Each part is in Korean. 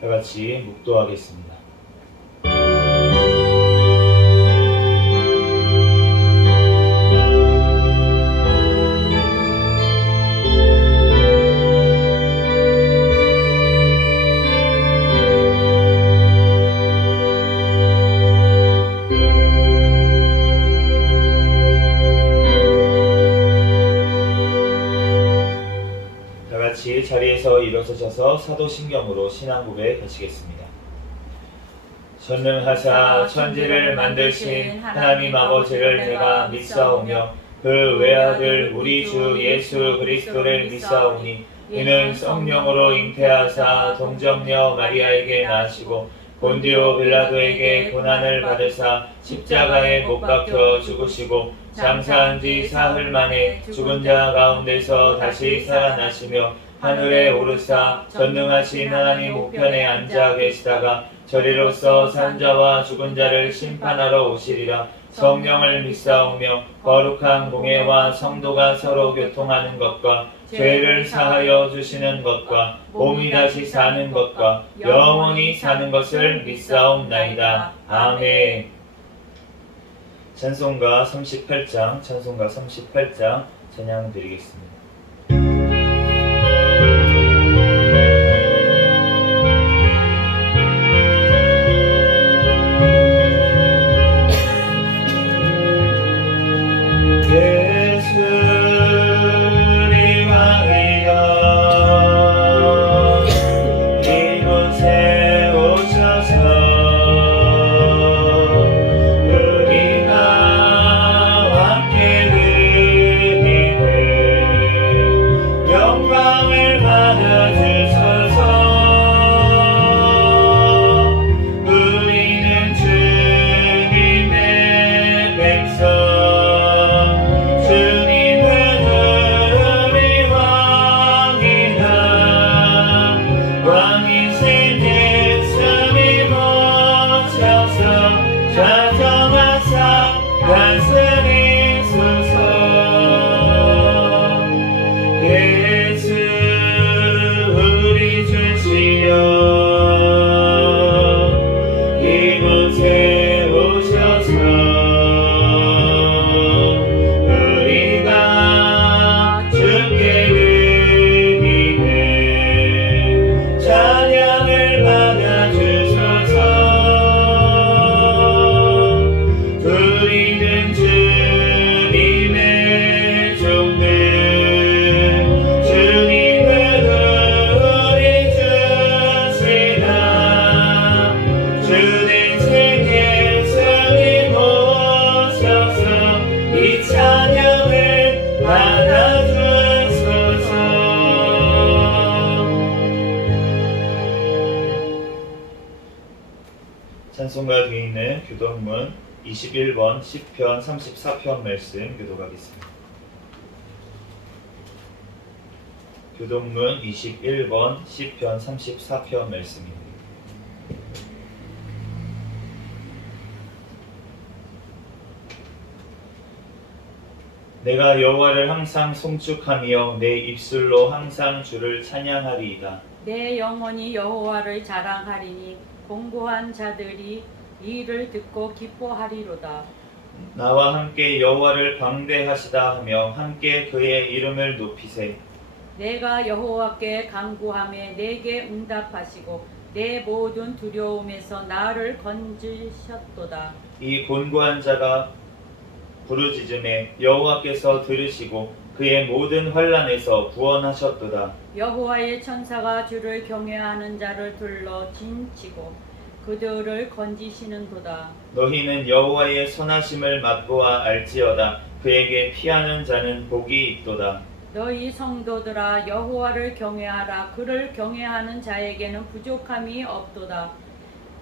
다 같이 묵도하겠습니다. 같이 자리에서 일어서셔서 사도신경으로 신앙 고백 하시겠습니다. 전능하사 천지를 만드신 하나님 아버지를 내가 믿사오며 그 외아들 우리 주 예수 그리스도를 믿사오니 이는 성령으로 잉태하사 동정녀 마리아에게 나시고 본디오 빌라도에게 고난을 받으사 십자가에 못 박혀 죽으시고 장사한 지 사흘 만에 죽은 자 가운데서 다시 살아나시며 하늘에 오르사 전능하신 하나님 우편에 앉아 계시다가 저리로서 산자와 죽은 자를 심판하러 오시리라. 성령을 믿사오며 거룩한 공예와 성도가 서로 교통하는 것과 죄를 사하여 주시는 것과 몸이 다시 사는 것과 영원히 사는 것을 믿사옵나이다. 아멘. 찬송가 38장 찬양 드리겠습니다. 찬송가 뒤에 있는 교독문 21번 10편 34편 말씀 교독하겠습니다. 교독문 21번 10편 34편 말씀입니다. 내가 여호와를 항상 송축하며 내 입술로 항상 주를 찬양하리이다. 내 영혼이 여호와를 자랑하리니 공고한 자들이 이 일을 듣고 기뻐하리로다. 나와 함께 여호와를 방대하시다 하며 함께 그의 이름을 높이세. 내가 여호와께 간구하며 내게 응답하시고 내 모든 두려움에서 나를 건지셨도다. 이 곤고한 자가 부르짖음에 여호와께서 들으시고 그의 모든 환난에서 구원하셨도다. 여호와의 천사가 주를 경외하는 자를 둘러 진치고 그들을 건지시는도다. 너희는 여호와의 선하심을 맛보아 알지어다. 그에게 피하는 자는 복이 있도다. 너희 성도들아 여호와를 경외하라. 그를 경외하는 자에게는 부족함이 없도다.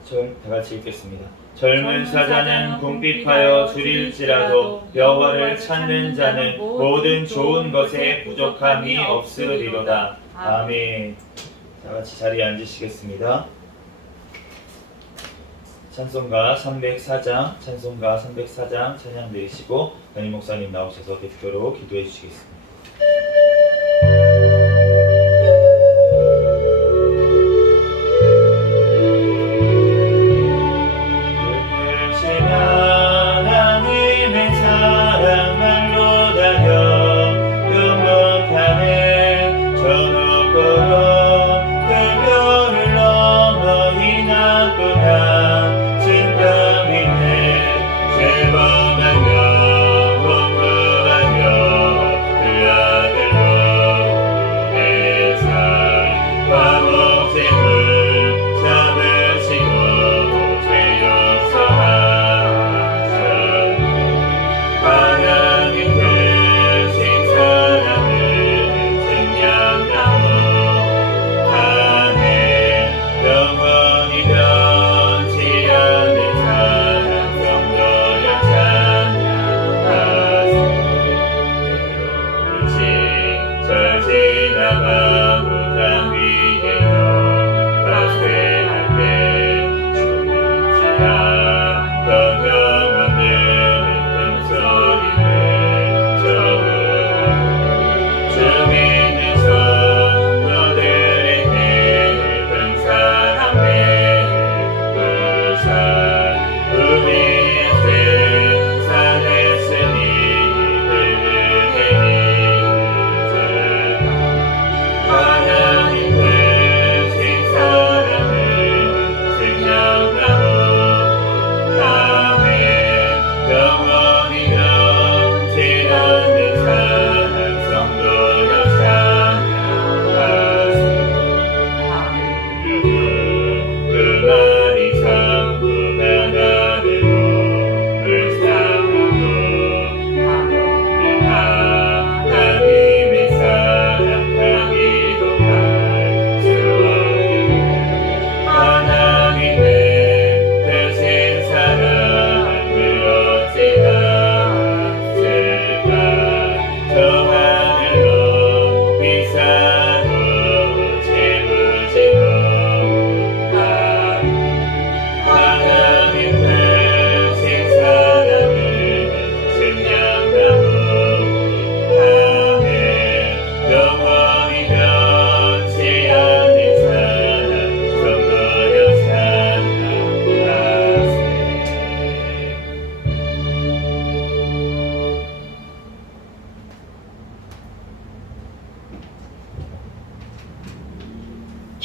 다 같이 읽겠습니다. 젊은 사자는 궁핍하여 줄일지라도 여호와를 찾는 자는 모든 좋은 것에 부족함이 없으리로다. 아멘. 다 같이 자리에 앉으시겠습니다. 찬송가 304장 찬양 드리시고 담임 목사님 나오셔서 대표로 기도해 주시겠습니다.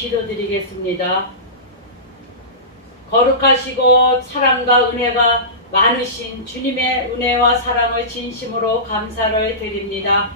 기도드리겠습니다. 거룩하시고 사랑과 은혜가 많으신 주님의 은혜와 사랑을 진심으로 감사를 드립니다.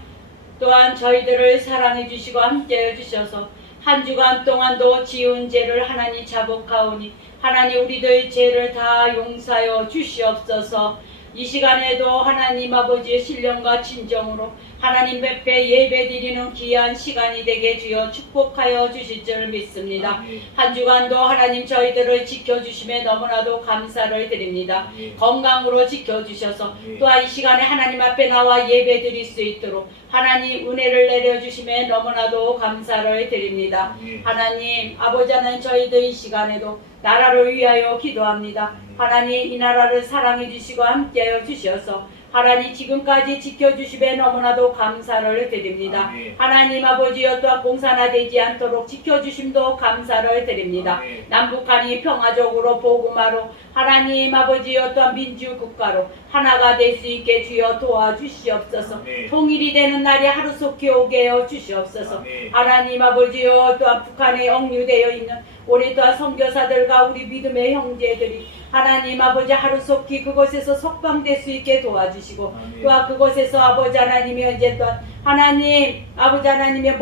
또한 저희들을 사랑해 주시고 함께해 주셔서 한 주간 동안도 지은 죄를 하나님 자복하오니 하나님 우리들 죄를 다 용서하여 주시옵소서. 이 시간에도 하나님 아버지의 신령과 진정으로 하나님 뵙에 예배드리는 귀한 시간이 되게 주여 축복하여 주실 줄 믿습니다. 한 주간도 하나님 저희들을 지켜주심에 너무나도 감사를 드립니다. 건강으로 지켜주셔서 또한 이 시간에 하나님 앞에 나와 예배드릴 수 있도록 하나님 은혜를 내려주심에 너무나도 감사를 드립니다. 하나님 아버지 하나님 저희들 이 시간에도 나라를 위하여 기도합니다. 하나님 이 나라를 사랑해 주시고 함께하여 주셔서 하나님 지금까지 지켜주심에 너무나도 감사를 드립니다. 하나님 아버지여 또한 공산화되지 않도록 지켜주심도 감사를 드립니다. 남북한이 평화적으로 복음화로 하나님 아버지여 또한 민주국가로 하나가 될 수 있게 주여 도와주시옵소서. 통일이 되는 날이 하루속히 오게 해 주시옵소서. 하나님 아버지여 또한 북한에 억류되어 있는 우리 또한 선교사들과 우리 믿음의 형제들이 하나님 아버지 하루속히 그곳에서 석방될 수 있게 도와주시고 또한 그곳에서 아버지 하나님이 이제 또한 하나님 아버지 하나님의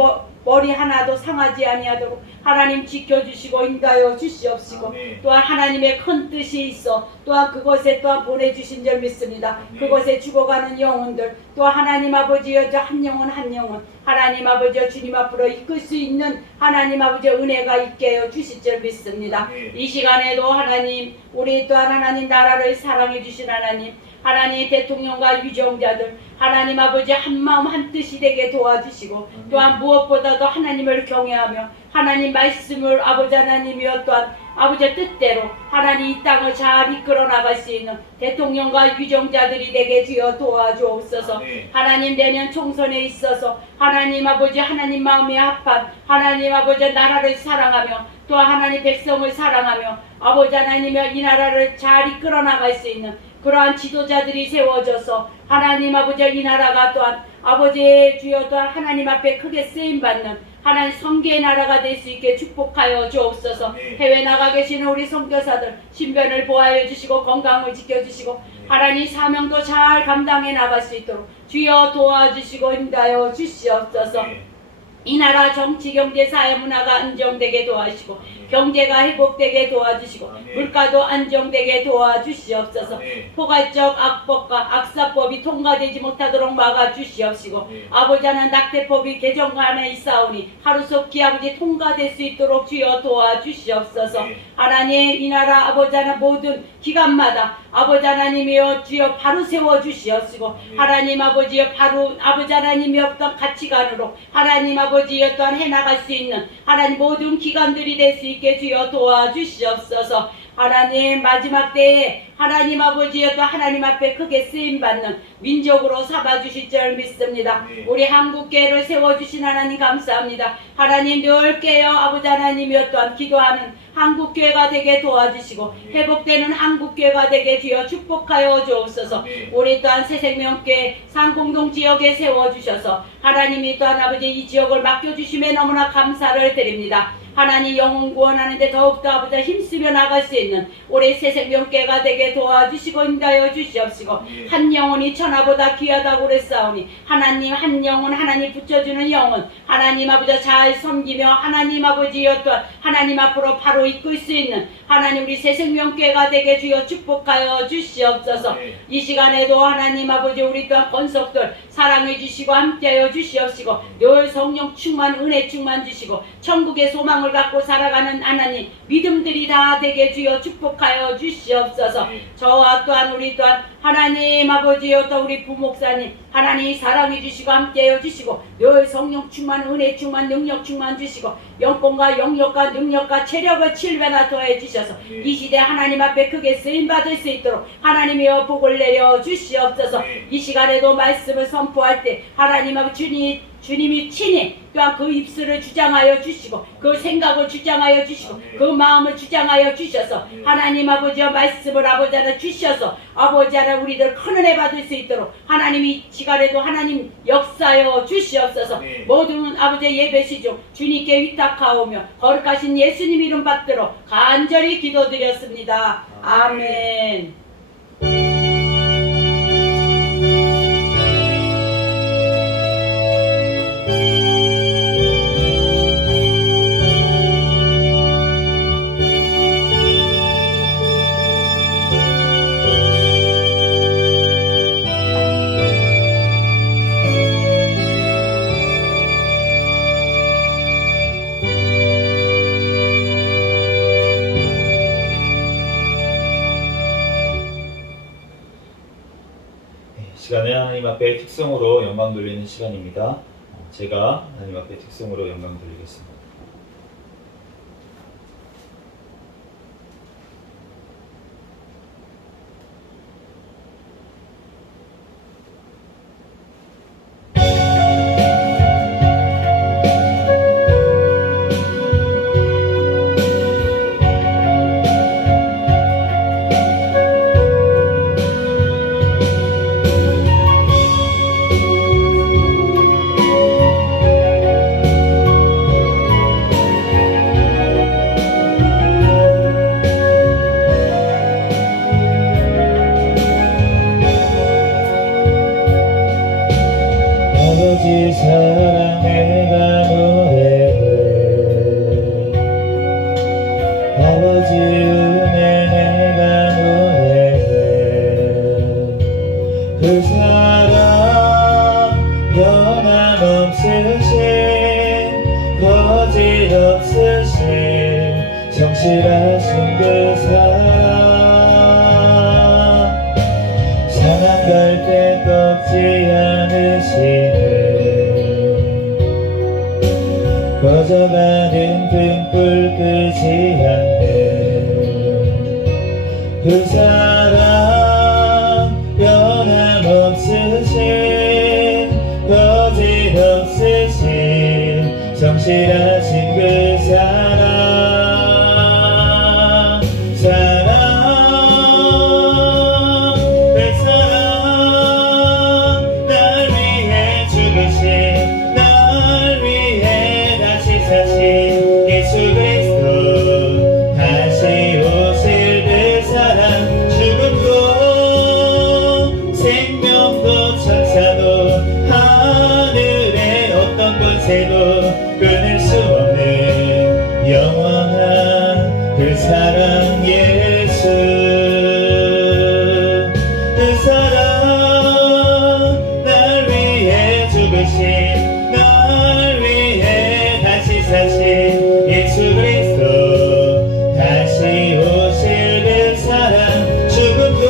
머리 하나도 상하지 아니하도록 하나님 지켜주시고 인도하여 주시옵시고 또한 하나님의 큰 뜻이 있어 또한 그곳에 또한 보내주신 줄 믿습니다. 그곳에 죽어가는 영혼들 또 하나님 아버지여 한 영혼 한 영혼 하나님 아버지여 주님 앞으로 이끌 수 있는 하나님 아버지의 은혜가 있게 해 주실 줄 믿습니다. 이 시간에도 하나님 우리 또한 하나님 나라를 사랑해 주신 하나님 대통령과 유정자들 하나님 아버지 한마음 한뜻이 되게 도와주시고 또한 무엇보다도 하나님을 경외하며 하나님 말씀을 아버지 하나님이여 또한 아버지의 뜻대로 하나님 이 땅을 잘 이끌어 나갈 수 있는 대통령과 유정자들이 되게 주여 도와주옵소서. 하나님 내년 총선에 있어서 하나님 아버지 하나님 마음에 합한 하나님 아버지 나라를 사랑하며 또 하나님 백성을 사랑하며 아버지 하나님이여 이 나라를 잘 이끌어 나갈 수 있는 그러한 지도자들이 세워져서 하나님 아버지 이 나라가 또한 아버지의 주여 또한 하나님 앞에 크게 쓰임받는 하나님 성계의 나라가 될 수 있게 축복하여 주옵소서. 해외 나가 계시는 우리 선교사들 신변을 보호하여 주시고 건강을 지켜주시고 하나님 사명도 잘 감당해 나갈 수 있도록 주여 도와주시고 인도하여 주시옵소서. 이 나라 정치, 경제, 사회, 문화가 안정되게 도와주시고 경제가 회복되게 도와주시고 물가도 안정되게 도와주시옵소서. 포괄적 악법과 악사법이 통과되지 못하도록 막아주시옵시고 아버지 하나님 낙태법이 개정안에 있사오니 하루속히 아버지 통과될 수 있도록 주여 도와주시옵소서. 하나님 이 나라 아버지 하나님 모든 기관마다 아버지 하나님이여 주여 바로 세워주시옵시고 하나님 아버지여 바로 아버지 하나님이 어떤 가치관으로 하나님 아버지여 또한 해나갈 수 있는 하나님 모든 기관들이 될 수 있게 주여 도와주시옵소서. 하나님 마지막 때에 하나님 아버지여 또 하나님 앞에 크게 쓰임받는 민족으로 삼아주실 줄 믿습니다. 우리 한국교회를 세워주신 하나님 감사합니다. 하나님 늘 깨어 아버지 하나님이여 또한 기도하는 한국교회가 되게 도와주시고 회복되는 한국교회가 되게 주여 축복하여 주옵소서. 우리 또한 새생명교회 상공동지역에 세워주셔서 하나님이 또한 아버지 이 지역을 맡겨주심에 너무나 감사를 드립니다. 하나님 영혼 구원하는데 더욱더 아버지 힘쓰며 나갈 수 있는 우리 새생명교회가 되게 도와주시고 인도하여 주시옵시고 한 영혼이 천하보다 귀하다고 그랬사오니 하나님 한 영혼 하나님 붙여주는 영혼 하나님 아버지 잘 섬기며 하나님 아버지여 또한 하나님 앞으로 바로 이끌 수 있는 하나님 우리 새생명교회가 되게 주여 축복하여 주시옵소서. 이 시간에도 하나님 아버지 우리 또한 권속들 사랑해 주시고 함께하여 주시옵시고 늘 성령 충만 은혜 충만 주시고 천국의 소망을 갖고 살아가는 하나님 믿음들이 다 되게 주여 축복하여 주시옵소서. 저와 또한 우리 또한 하나님 아버지여 또 우리 부목사님 하나님 사랑해 주시고 함께하여 주시고 늘 성령 충만 은혜 충만 능력 충만 주시고 영권과 영역과 능력과 체력을 칠배나 더해 주셔서 이 시대 하나님 앞에 크게 쓰임받을 수 있도록 하나님이여 복을 내려 주시옵소서. 이 시간에도 말씀을 선포할 때 하나님 아버지 주님이 친히 또한 그 입술을 주장하여 주시고 그 생각을 주장하여 주시고 그 마음을 주장하여 주셔서 하나님 아버지와 말씀을 아버지 하나 주셔서 아버지 하나 우리들 큰 은혜 받을 수 있도록 하나님 이 시간에도 하나님 역사여 주시옵소서. 모든 아버지의 예배 시중 주님께 위탁하오며 거룩하신 예수님 이름 받들어 간절히 기도드렸습니다. 아멘. 시간은 하나님 앞에 특성으로 영광 돌리는 시간입니다. 제가 하나님 앞에 특성으로 영광 돌리겠습니다. 아버지 사랑 내가 노래해 아버지 은혜 내가 노래해 그 사랑 변함없으신 거짓없으신 성실하신 그 사랑 상한 갈대 꺾지 않으시네 꺼져가는 등불 끄지 않네 그 사랑 변함없으신 거짓없으신 성실하신 그 사랑 그 사랑 날 위해 죽으신 날 위해 다시 사신 예수 그리스도 다시 오실 그 사랑 죽음도 생명도 천사도 하늘의 어떤 권세도 끊을 수 없는 영원한 그 사랑 예수 그 사랑 날 위해 죽으신 날 위해 다시 사신 예수 그리스도 다시 오실 그 사랑 죽음도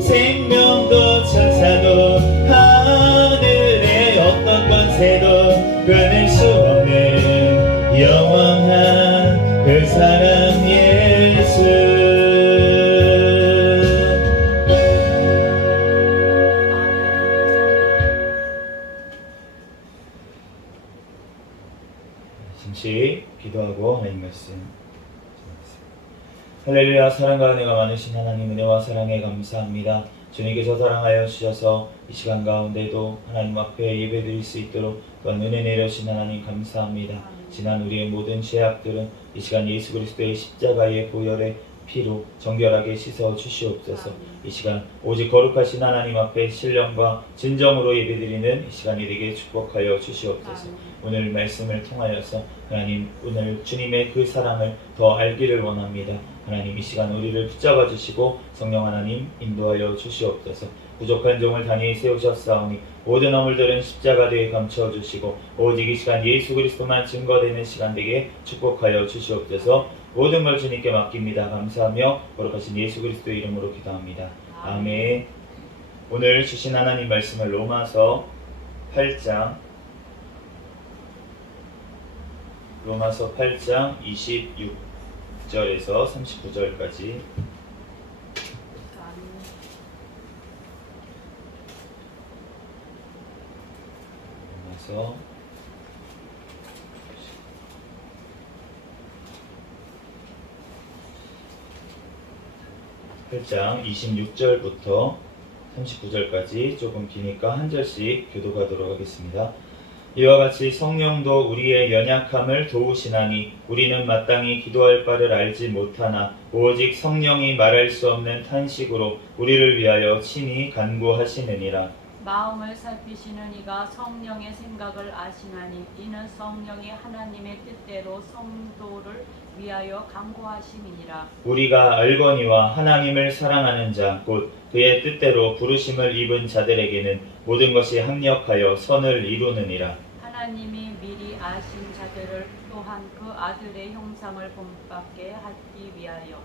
생명도 천사도 하늘의 어떤 권세도 끊을 수 없는 영원한 그 사랑 예수 잠시 기도하고 하나님 말씀 전하겠습니다. 할렐루야. 사랑과 은혜가 많으신 하나님 은혜와 사랑에 감사합니다. 주님께서 사랑하여 주셔서 이 시간 가운데도 하나님 앞에 예배드릴 수 있도록 또한 은혜 내려신 하나님 감사합니다. 지난 우리의 모든 죄악들은 이 시간 예수 그리스도의 십자가의 보혈의 피로 정결하게 씻어 주시옵소서. 이 시간 오직 거룩하신 하나님 앞에 신령과 진정으로 예배드리는 이 시간이 되게 축복하여 주시옵소서. 오늘 말씀을 통하여서 하나님 오늘 주님의 그 사랑을 더 알기를 원합니다. 하나님 이 시간 우리를 붙잡아 주시고 성령 하나님 인도하여 주시옵소서. 부족한 종을 단위에 세우셨사오니 모든 허물들은 십자가대에 감추어 주시고 오직 이 시간 예수 그리스도만 증거되는 시간 되게 축복하여 주시옵소서. 모든 걸 주님께 맡깁니다. 감사하며 거룩하신 예수 그리스도의 이름으로 기도합니다. 아멘. 오늘 주신 하나님 말씀을 로마서 8장 26절에서 39절까지 그래서 8장 26절부터 39절까지 조금 기니까 한 절씩 교독하도록 하겠습니다. 이와 같이 성령도 우리의 연약함을 도우시나니 우리는 마땅히 기도할 바를 알지 못하나 오직 성령이 말할 수 없는 탄식으로 우리를 위하여 친히 간구하시느니라. 마음을 살피시는 이가 성령의 생각을 아시나니 이는 성령이 하나님의 뜻대로 성도를 위하여 간구하심이니라. 우리가 알거니와 하나님을 사랑하는 자 곧 그의 뜻대로 부르심을 입은 자들에게는 모든 것이 합력하여 선을 이루느니라. 하나님이 미리 아신 자들을 또한 그 아들의 형상을 본받게 하기 위하여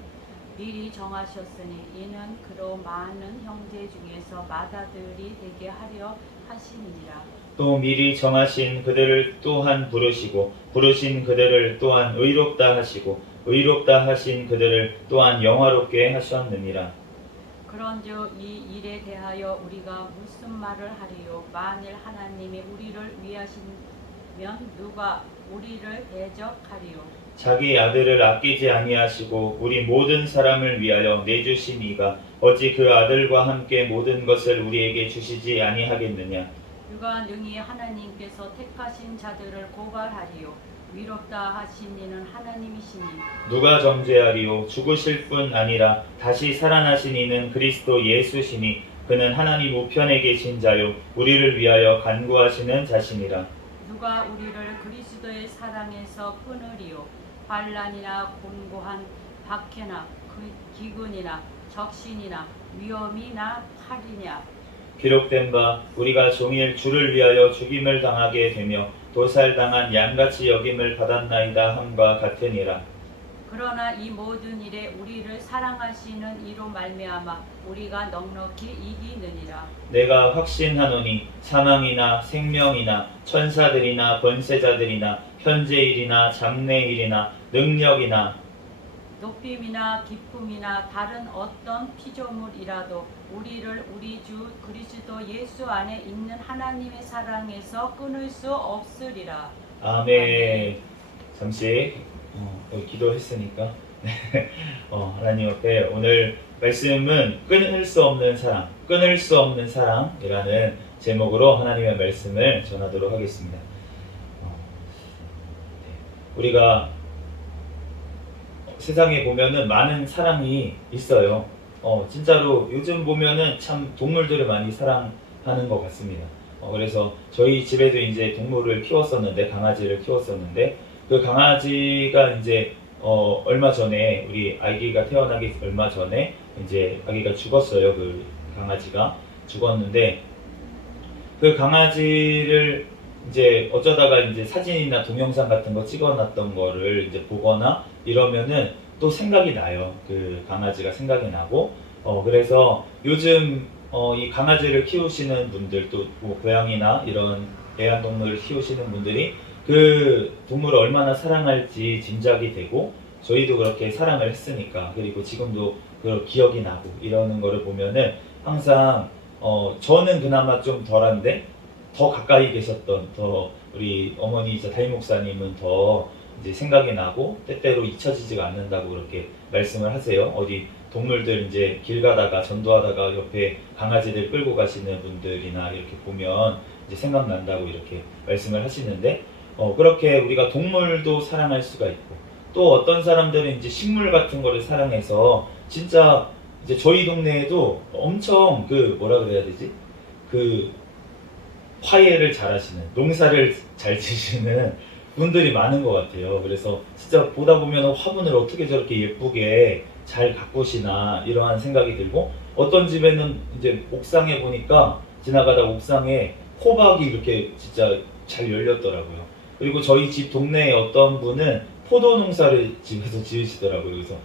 미리 정하셨으니 이는 그로 많은 형제 중에서 맏아들이 되게 하려 하심이니라. 또 미리 정하신 그들을 또한 부르시고 부르신 그들을 또한 의롭다 하시고 의롭다 하신 그들을 또한 영화롭게 하셨느니라. 그런즉 이 일에 대하여 우리가 무슨 말을 하리요? 만일 하나님이 우리를 위하시면 누가 우리를 대적하리요? 자기 아들을 아끼지 아니하시고 우리 모든 사람을 위하여 내주신 이가 어찌 그 아들과 함께 모든 것을 우리에게 주시지 아니하겠느냐. 누가 능히 하나님께서 택하신 자들을 고발하리요? 위롭다 하신 이는 하나님이시니 누가 정죄하리요. 죽으실 뿐 아니라 다시 살아나신 이는 그리스도 예수시니 그는 하나님 우편에 계신 자요 우리를 위하여 간구하시는 자시니라. 누가 우리를 그리스도의 사랑에서 끊으리요? 환난이나 곤고한 박해나 기근이나 적신이나 위험이나 칼이냐. 기록된 바 우리가 종일 주를 위하여 죽임을 당하게 되며 도살당한 양같이 여김을 받았나이다 함과 같으니라. 그러나 이 모든 일에 우리를 사랑하시는 이로 말미암아 우리가 넉넉히 이기느니라. 내가 확신하노니 사망이나 생명이나 천사들이나 번세자들이나 현재일이나 장래일이나 능력이나 높임이나 기쁨이나 다른 어떤 피조물이라도 우리를 우리 주 그리스도 예수 안에 있는 하나님의 사랑에서 끊을 수 없으리라. 아멘. 잠시 기도했으니까 하나님 앞에 오늘 말씀은 끊을 수 없는 사랑, 끊을 수 없는 사랑이라는 제목으로 하나님의 말씀을 전하도록 하겠습니다. 우리가 세상에 보면은 많은 사랑이 있어요. 진짜로 요즘 보면은 참 동물들을 많이 사랑하는 것 같습니다. 그래서 저희 집에도 이제 동물을 키웠었는데, 강아지를 키웠었는데, 그 강아지가 이제 얼마 전에 우리 아기가 태어나기 얼마 전에 이제 아기가 죽었어요. 그 강아지가 죽었는데 그 강아지를 이제 어쩌다가 이제 사진이나 동영상 같은 거 찍어놨던 거를 이제 보거나 이러면은 또 생각이 나요. 그 강아지가 생각이 나고 그래서 요즘 이 강아지를 키우시는 분들 또 뭐 고양이나 이런 애완동물을 키우시는 분들이 그 동물을 얼마나 사랑할지 짐작이 되고 저희도 그렇게 사랑을 했으니까 그리고 지금도 그 기억이 나고 이러는 거를 보면은 항상 저는 그나마 좀 덜한데 더 가까이 계셨던 더 우리 어머니이자 담임 목사님은 더 이제 생각이 나고 때때로 잊혀지지가 않는다고 그렇게 말씀을 하세요. 어디 동물들 이제 길 가다가 전도하다가 옆에 강아지들 끌고 가시는 분들이나 이렇게 보면 이제 생각난다고 이렇게 말씀을 하시는데 그렇게 우리가 동물도 사랑할 수가 있고 또 어떤 사람들은 이제 식물 같은 거를 사랑해서 진짜 이제 저희 동네에도 엄청 그 뭐라 그래야 되지? 그 화예를 잘하시는 농사를 잘 지시는 분들이 많은 것 같아요. 그래서 진짜 보다 보면 화분을 어떻게 저렇게 예쁘게 잘 가꾸시나 이러한 생각이 들고 어떤 집에는 이제 옥상에 보니까 지나가다 옥상에 호박이 이렇게 진짜 잘 열렸더라고요. 그리고 저희 집 동네에 어떤 분은 포도 농사를 집에서 지으시더라고요. 그래서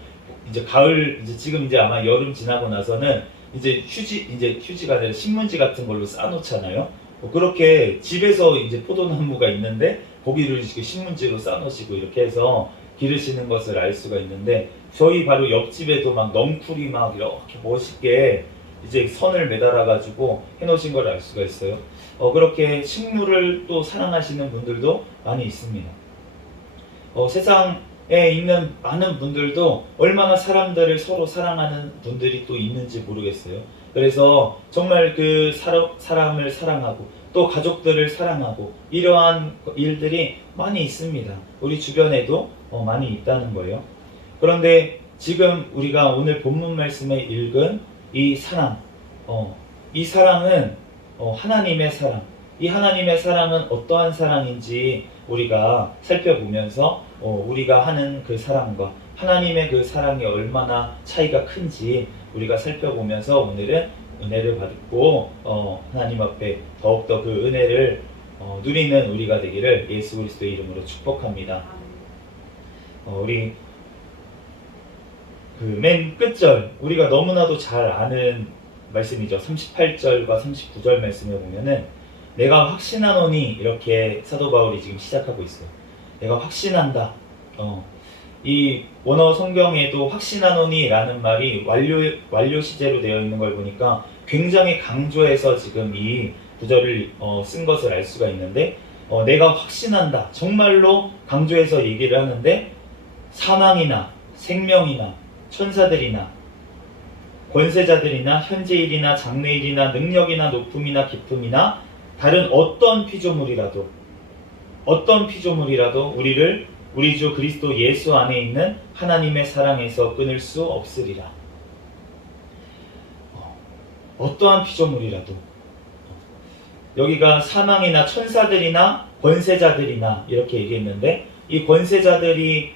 이제 가을 이제 지금 이제 아마 여름 지나고 나서는 이제 휴지가 아니라 신문지 같은 걸로 쌓아놓잖아요. 그렇게 집에서 이제 포도나무가 있는데 거기를 이렇게 신문지로 쌓아놓으시고 이렇게 해서 기르시는 것을 알 수가 있는데 저희 바로 옆집에도 막 넝쿨이 막 이렇게 멋있게 이제 선을 매달아 가지고 해놓으신 걸 알 수가 있어요. 그렇게 식물을 또 사랑하시는 분들도 많이 있습니다. 세상에 있는 많은 분들도 얼마나 사람들을 서로 사랑하는 분들이 또 있는지 모르겠어요. 그래서 정말 그 사람을 사랑하고 또 가족들을 사랑하고 이러한 일들이 많이 있습니다. 우리 주변에도 많이 있다는 거예요. 그런데 지금 우리가 오늘 본문 말씀에 읽은 이 사랑, 이 사랑은 하나님의 사랑, 이 하나님의 사랑은 어떠한 사랑인지 우리가 살펴보면서 우리가 하는 그 사랑과 하나님의 그 사랑이 얼마나 차이가 큰지 우리가 살펴보면서 오늘은 은혜를 받고 하나님 앞에 더욱더 그 은혜를 누리는 우리가 되기를 예수 그리스도의 이름으로 축복합니다. 우리 그 맨 끝절 우리가 너무나도 잘 아는 말씀이죠. 38절과 39절 말씀에 보면은 내가 확신하노니 이렇게 사도 바울이 지금 시작하고 있어요. 내가 확신한다. 이 원어 성경에도 확신하노니 라는 말이 완료 시제로 되어 있는 걸 보니까 굉장히 강조해서 지금 이 구절을 쓴 것을 알 수가 있는데 내가 확신한다. 정말로 강조해서 얘기를 하는데 사망이나 생명이나 천사들이나 권세자들이나 현재일이나 장래일이나 능력이나 높음이나 깊음이나 다른 어떤 피조물이라도 우리를 우리 주 그리스도 예수 안에 있는 하나님의 사랑에서 끊을 수 없으리라. 어떠한 피조물이라도 여기가 사망이나 천사들이나 권세자들이나 이렇게 얘기했는데 이 권세자들이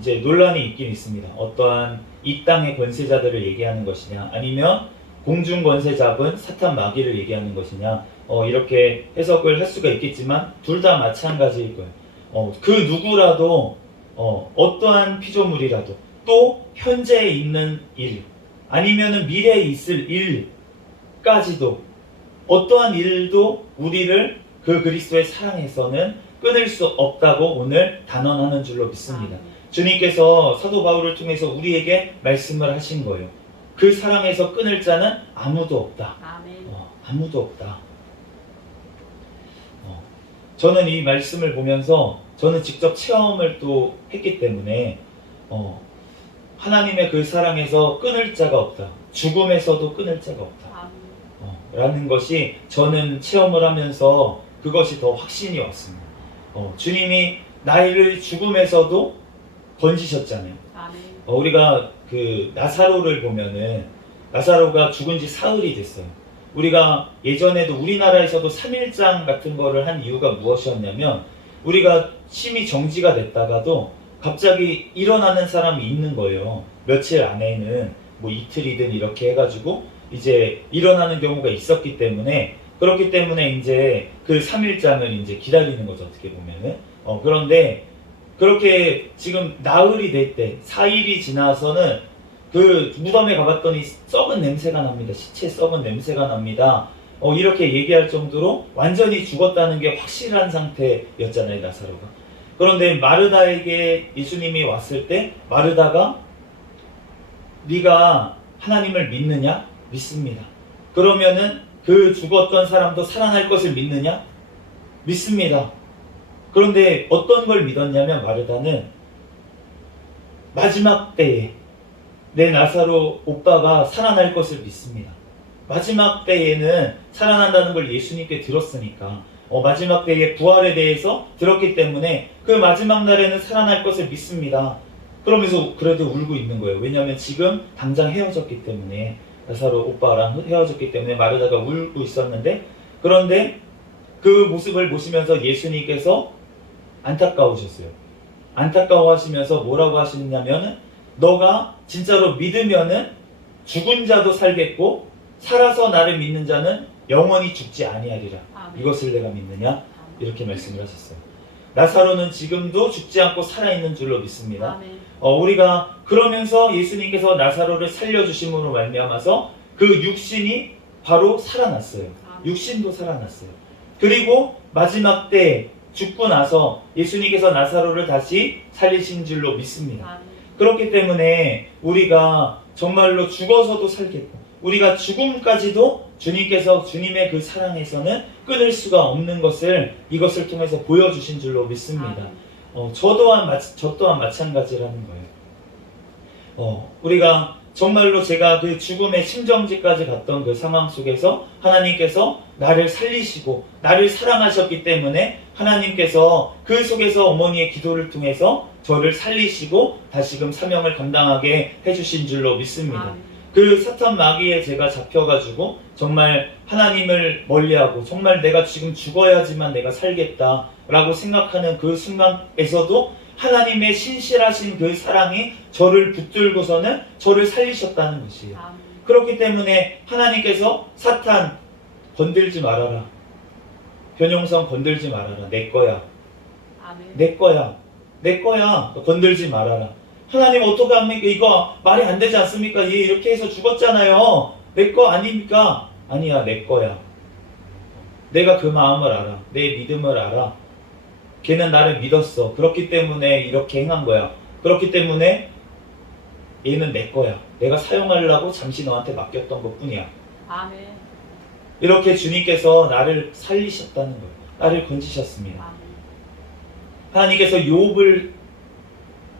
이제 논란이 있긴 있습니다. 어떠한 이 땅의 권세자들을 얘기하는 것이냐 아니면 공중 권세 잡은 사탄 마귀를 얘기하는 것이냐 이렇게 해석을 할 수가 있겠지만 둘 다 마찬가지일 거예요. 그 누구라도 어떠한 피조물이라도 또 현재에 있는 일 아니면은 미래에 있을 일까지도 어떠한 일도 우리를 그 그리스도의 사랑에서는 끊을 수 없다고 오늘 단언하는 줄로 믿습니다. 주님께서 사도 바울을 통해서 우리에게 말씀을 하신 거예요. 그 사랑에서 끊을 자는 아무도 없다. 아무도 없다. 저는 이 말씀을 보면서 저는 직접 체험을 또 했기 때문에 하나님의 그 사랑에서 끊을 자가 없다. 죽음에서도 끊을 자가 없다. 라는 것이 저는 체험을 하면서 그것이 더 확신이 왔습니다. 주님이 나를 죽음에서도 건지셨잖아요. 우리가 그 나사로를 보면은 나사로가 죽은 지 사흘이 됐어요. 우리가 예전에도 우리나라에서도 3일장 같은 거를 한 이유가 무엇이었냐면 우리가 심히 정지가 됐다가도 갑자기 일어나는 사람이 있는 거예요. 며칠 안에는 뭐 이틀이든 이렇게 해가지고 이제 일어나는 경우가 있었기 때문에 그렇기 때문에 이제 그 3일장을 이제 기다리는 거죠. 어떻게 보면은 그런데 그렇게 지금 나흘이 될 때 4일이 지나서는 그 무덤에 가봤더니 썩은 냄새가 납니다. 시체 썩은 냄새가 납니다. 이렇게 얘기할 정도로 완전히 죽었다는 게 확실한 상태였잖아요. 나사로가. 그런데 마르다에게 예수님이 왔을 때 마르다가 네가 하나님을 믿느냐? 믿습니다. 그러면은 그 죽었던 사람도 살아날 것을 믿느냐? 믿습니다. 그런데 어떤 걸 믿었냐면 마르다는 마지막 때에 내 나사로 오빠가 살아날 것을 믿습니다. 마지막 때에는 살아난다는 걸 예수님께 들었으니까 마지막 때의 부활에 대해서 들었기 때문에 그 마지막 날에는 살아날 것을 믿습니다. 그러면서 그래도 울고 있는 거예요. 왜냐하면 지금 당장 헤어졌기 때문에 나사로 오빠랑 헤어졌기 때문에 마르다가 울고 있었는데 그런데 그 모습을 보시면서 예수님께서 안타까우셨어요. 안타까워하시면서 뭐라고 하시냐면은 너가 진짜로 믿으면은 죽은 자도 살겠고 살아서 나를 믿는 자는 영원히 죽지 아니하리라. 이것을 내가 믿느냐? 이렇게 말씀을 하셨어요. 나사로는 지금도 죽지 않고 살아있는 줄로 믿습니다. 우리가 그러면서 예수님께서 나사로를 살려주심으로 말미암아서 그 육신이 바로 살아났어요. 육신도 살아났어요. 그리고 마지막 때 죽고 나서 예수님께서 나사로를 다시 살리신 줄로 믿습니다. 그렇기 때문에 우리가 정말로 죽어서도 살겠고 우리가 죽음까지도 주님께서 주님의 그 사랑에서는 끊을 수가 없는 것을 이것을 통해서 보여주신 줄로 믿습니다. 저 또한 마찬가지라는 거예요. 우리가 정말로 제가 그 죽음의 심정지까지 갔던 그 상황 속에서 하나님께서 나를 살리시고 나를 사랑하셨기 때문에 하나님께서 그 속에서 어머니의 기도를 통해서 저를 살리시고 다시금 사명을 감당하게 해주신 줄로 믿습니다. 그 사탄 마귀에 제가 잡혀가지고 정말 하나님을 멀리하고 정말 내가 지금 죽어야지만 내가 살겠다라고 생각하는 그 순간에서도 하나님의 신실하신 그 사랑이 저를 붙들고서는 저를 살리셨다는 것이에요. 그렇기 때문에 하나님께서 사탄 건들지 말아라. 변용성 건들지 말아라. 내 거야. 내 거야. 내 거야. 건들지 말아라. 하나님 어떻게 합니까? 이거 말이 안 되지 않습니까? 얘 이렇게 해서 죽었잖아요. 내 거 아닙니까? 아니야, 내 거야. 내가 그 마음을 알아. 내 믿음을 알아. 걔는 나를 믿었어. 그렇기 때문에 이렇게 행한 거야. 그렇기 때문에 얘는 내 거야. 내가 사용하려고 잠시 너한테 맡겼던 것 뿐이야. 아멘. 이렇게 주님께서 나를 살리셨다는 거예요. 나를 건지셨습니다. 아멘. 하나님께서 욥을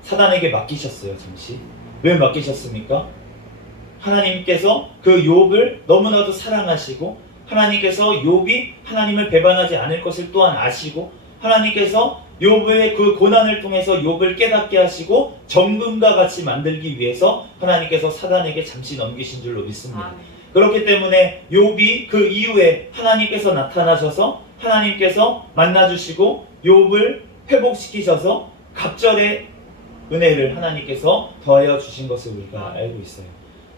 사단에게 맡기셨어요. 잠시. 왜 맡기셨습니까? 하나님께서 그 욥을 너무나도 사랑하시고 하나님께서 욥이 하나님을 배반하지 않을 것을 또한 아시고 하나님께서 욥의 그 고난을 통해서 욥을 깨닫게 하시고 정금과 같이 만들기 위해서 하나님께서 사단에게 잠시 넘기신 줄로 믿습니다. 그렇기 때문에 욥이 그 이후에 하나님께서 나타나셔서 하나님께서 만나주시고 욥을 회복시키셔서 갑절의 은혜를 하나님께서 더하여 주신 것을 우리가 알고 있어요.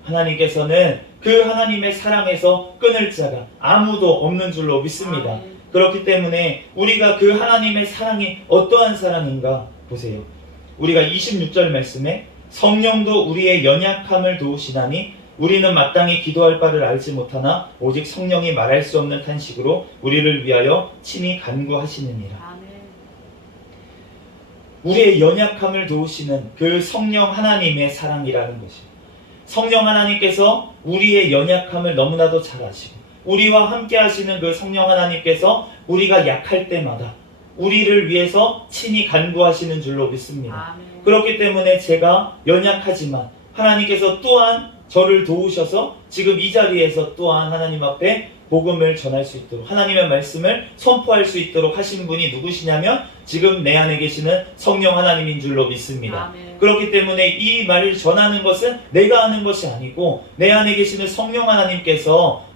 하나님께서는 그 하나님의 사랑에서 끊을 자가 아무도 없는 줄로 믿습니다. 그렇기 때문에 우리가 그 하나님의 사랑이 어떠한 사랑인가 보세요. 우리가 26절 말씀에 성령도 우리의 연약함을 도우시나니 우리는 마땅히 기도할 바를 알지 못하나 오직 성령이 말할 수 없는 탄식으로 우리를 위하여 친히 간구하시느니라. 우리의 연약함을 도우시는 그 성령 하나님의 사랑이라는 것입니다. 성령 하나님께서 우리의 연약함을 너무나도 잘 아시고 우리와 함께 하시는 그 성령 하나님께서 우리가 약할 때마다 우리를 위해서 친히 간구하시는 줄로 믿습니다. 그렇기 때문에 제가 연약하지만 하나님께서 또한 저를 도우셔서 지금 이 자리에서 또한 하나님 앞에 복음을 전할 수 있도록 하나님의 말씀을 선포할 수 있도록 하신 분이 누구시냐면 지금 내 안에 계시는 성령 하나님인 줄로 믿습니다. 그렇기 때문에 이 말을 전하는 것은 내가 하는 것이 아니고 내 안에 계시는 성령 하나님께서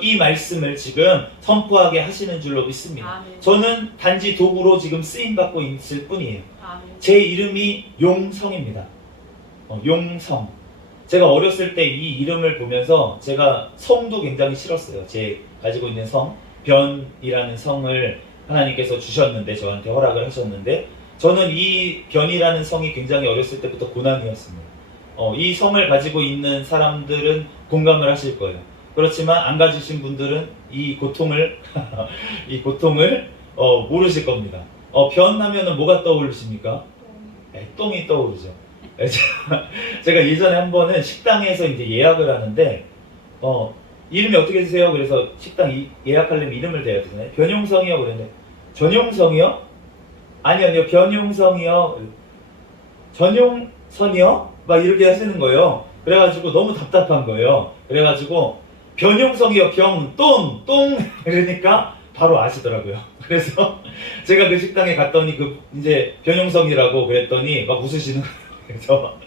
이 말씀을 지금 선포하게 하시는 줄로 믿습니다. 저는 단지 도구로 지금 쓰임받고 있을 뿐이에요. 제 이름이 용성입니다. 용성. 제가 어렸을 때 이 이름을 보면서 제가 성도 굉장히 싫었어요. 제 가지고 있는 성, 변이라는 성을 하나님께서 주셨는데 저한테 허락을 하셨는데 저는 이 변이라는 성이 굉장히 어렸을 때부터 고난이었습니다. 이 성을 가지고 있는 사람들은 공감을 하실 거예요. 그렇지만 안 가지신 분들은 이 고통을 모르실 겁니다. 변하면은 뭐가 떠오르십니까? 똥이 떠오르죠. 제가 예전에 한 번은 식당에서 이제 예약을 하는데 이름이 어떻게 되세요? 그래서 식당 예약하려면 이름을 대야 되잖아요. 변용성이요 그랬는데 전용성이요? 아니요 변용성이요. 전용선이요? 막 이렇게 하시는 거예요. 그래가지고 너무 답답한 거예요. 그래가지고 변용성이요 똥 이러니까 바로 아시더라고요. 그래서 제가 그 식당에 갔더니 이제 변용성이라고 그랬더니 막 웃으시는 거예요. 그래서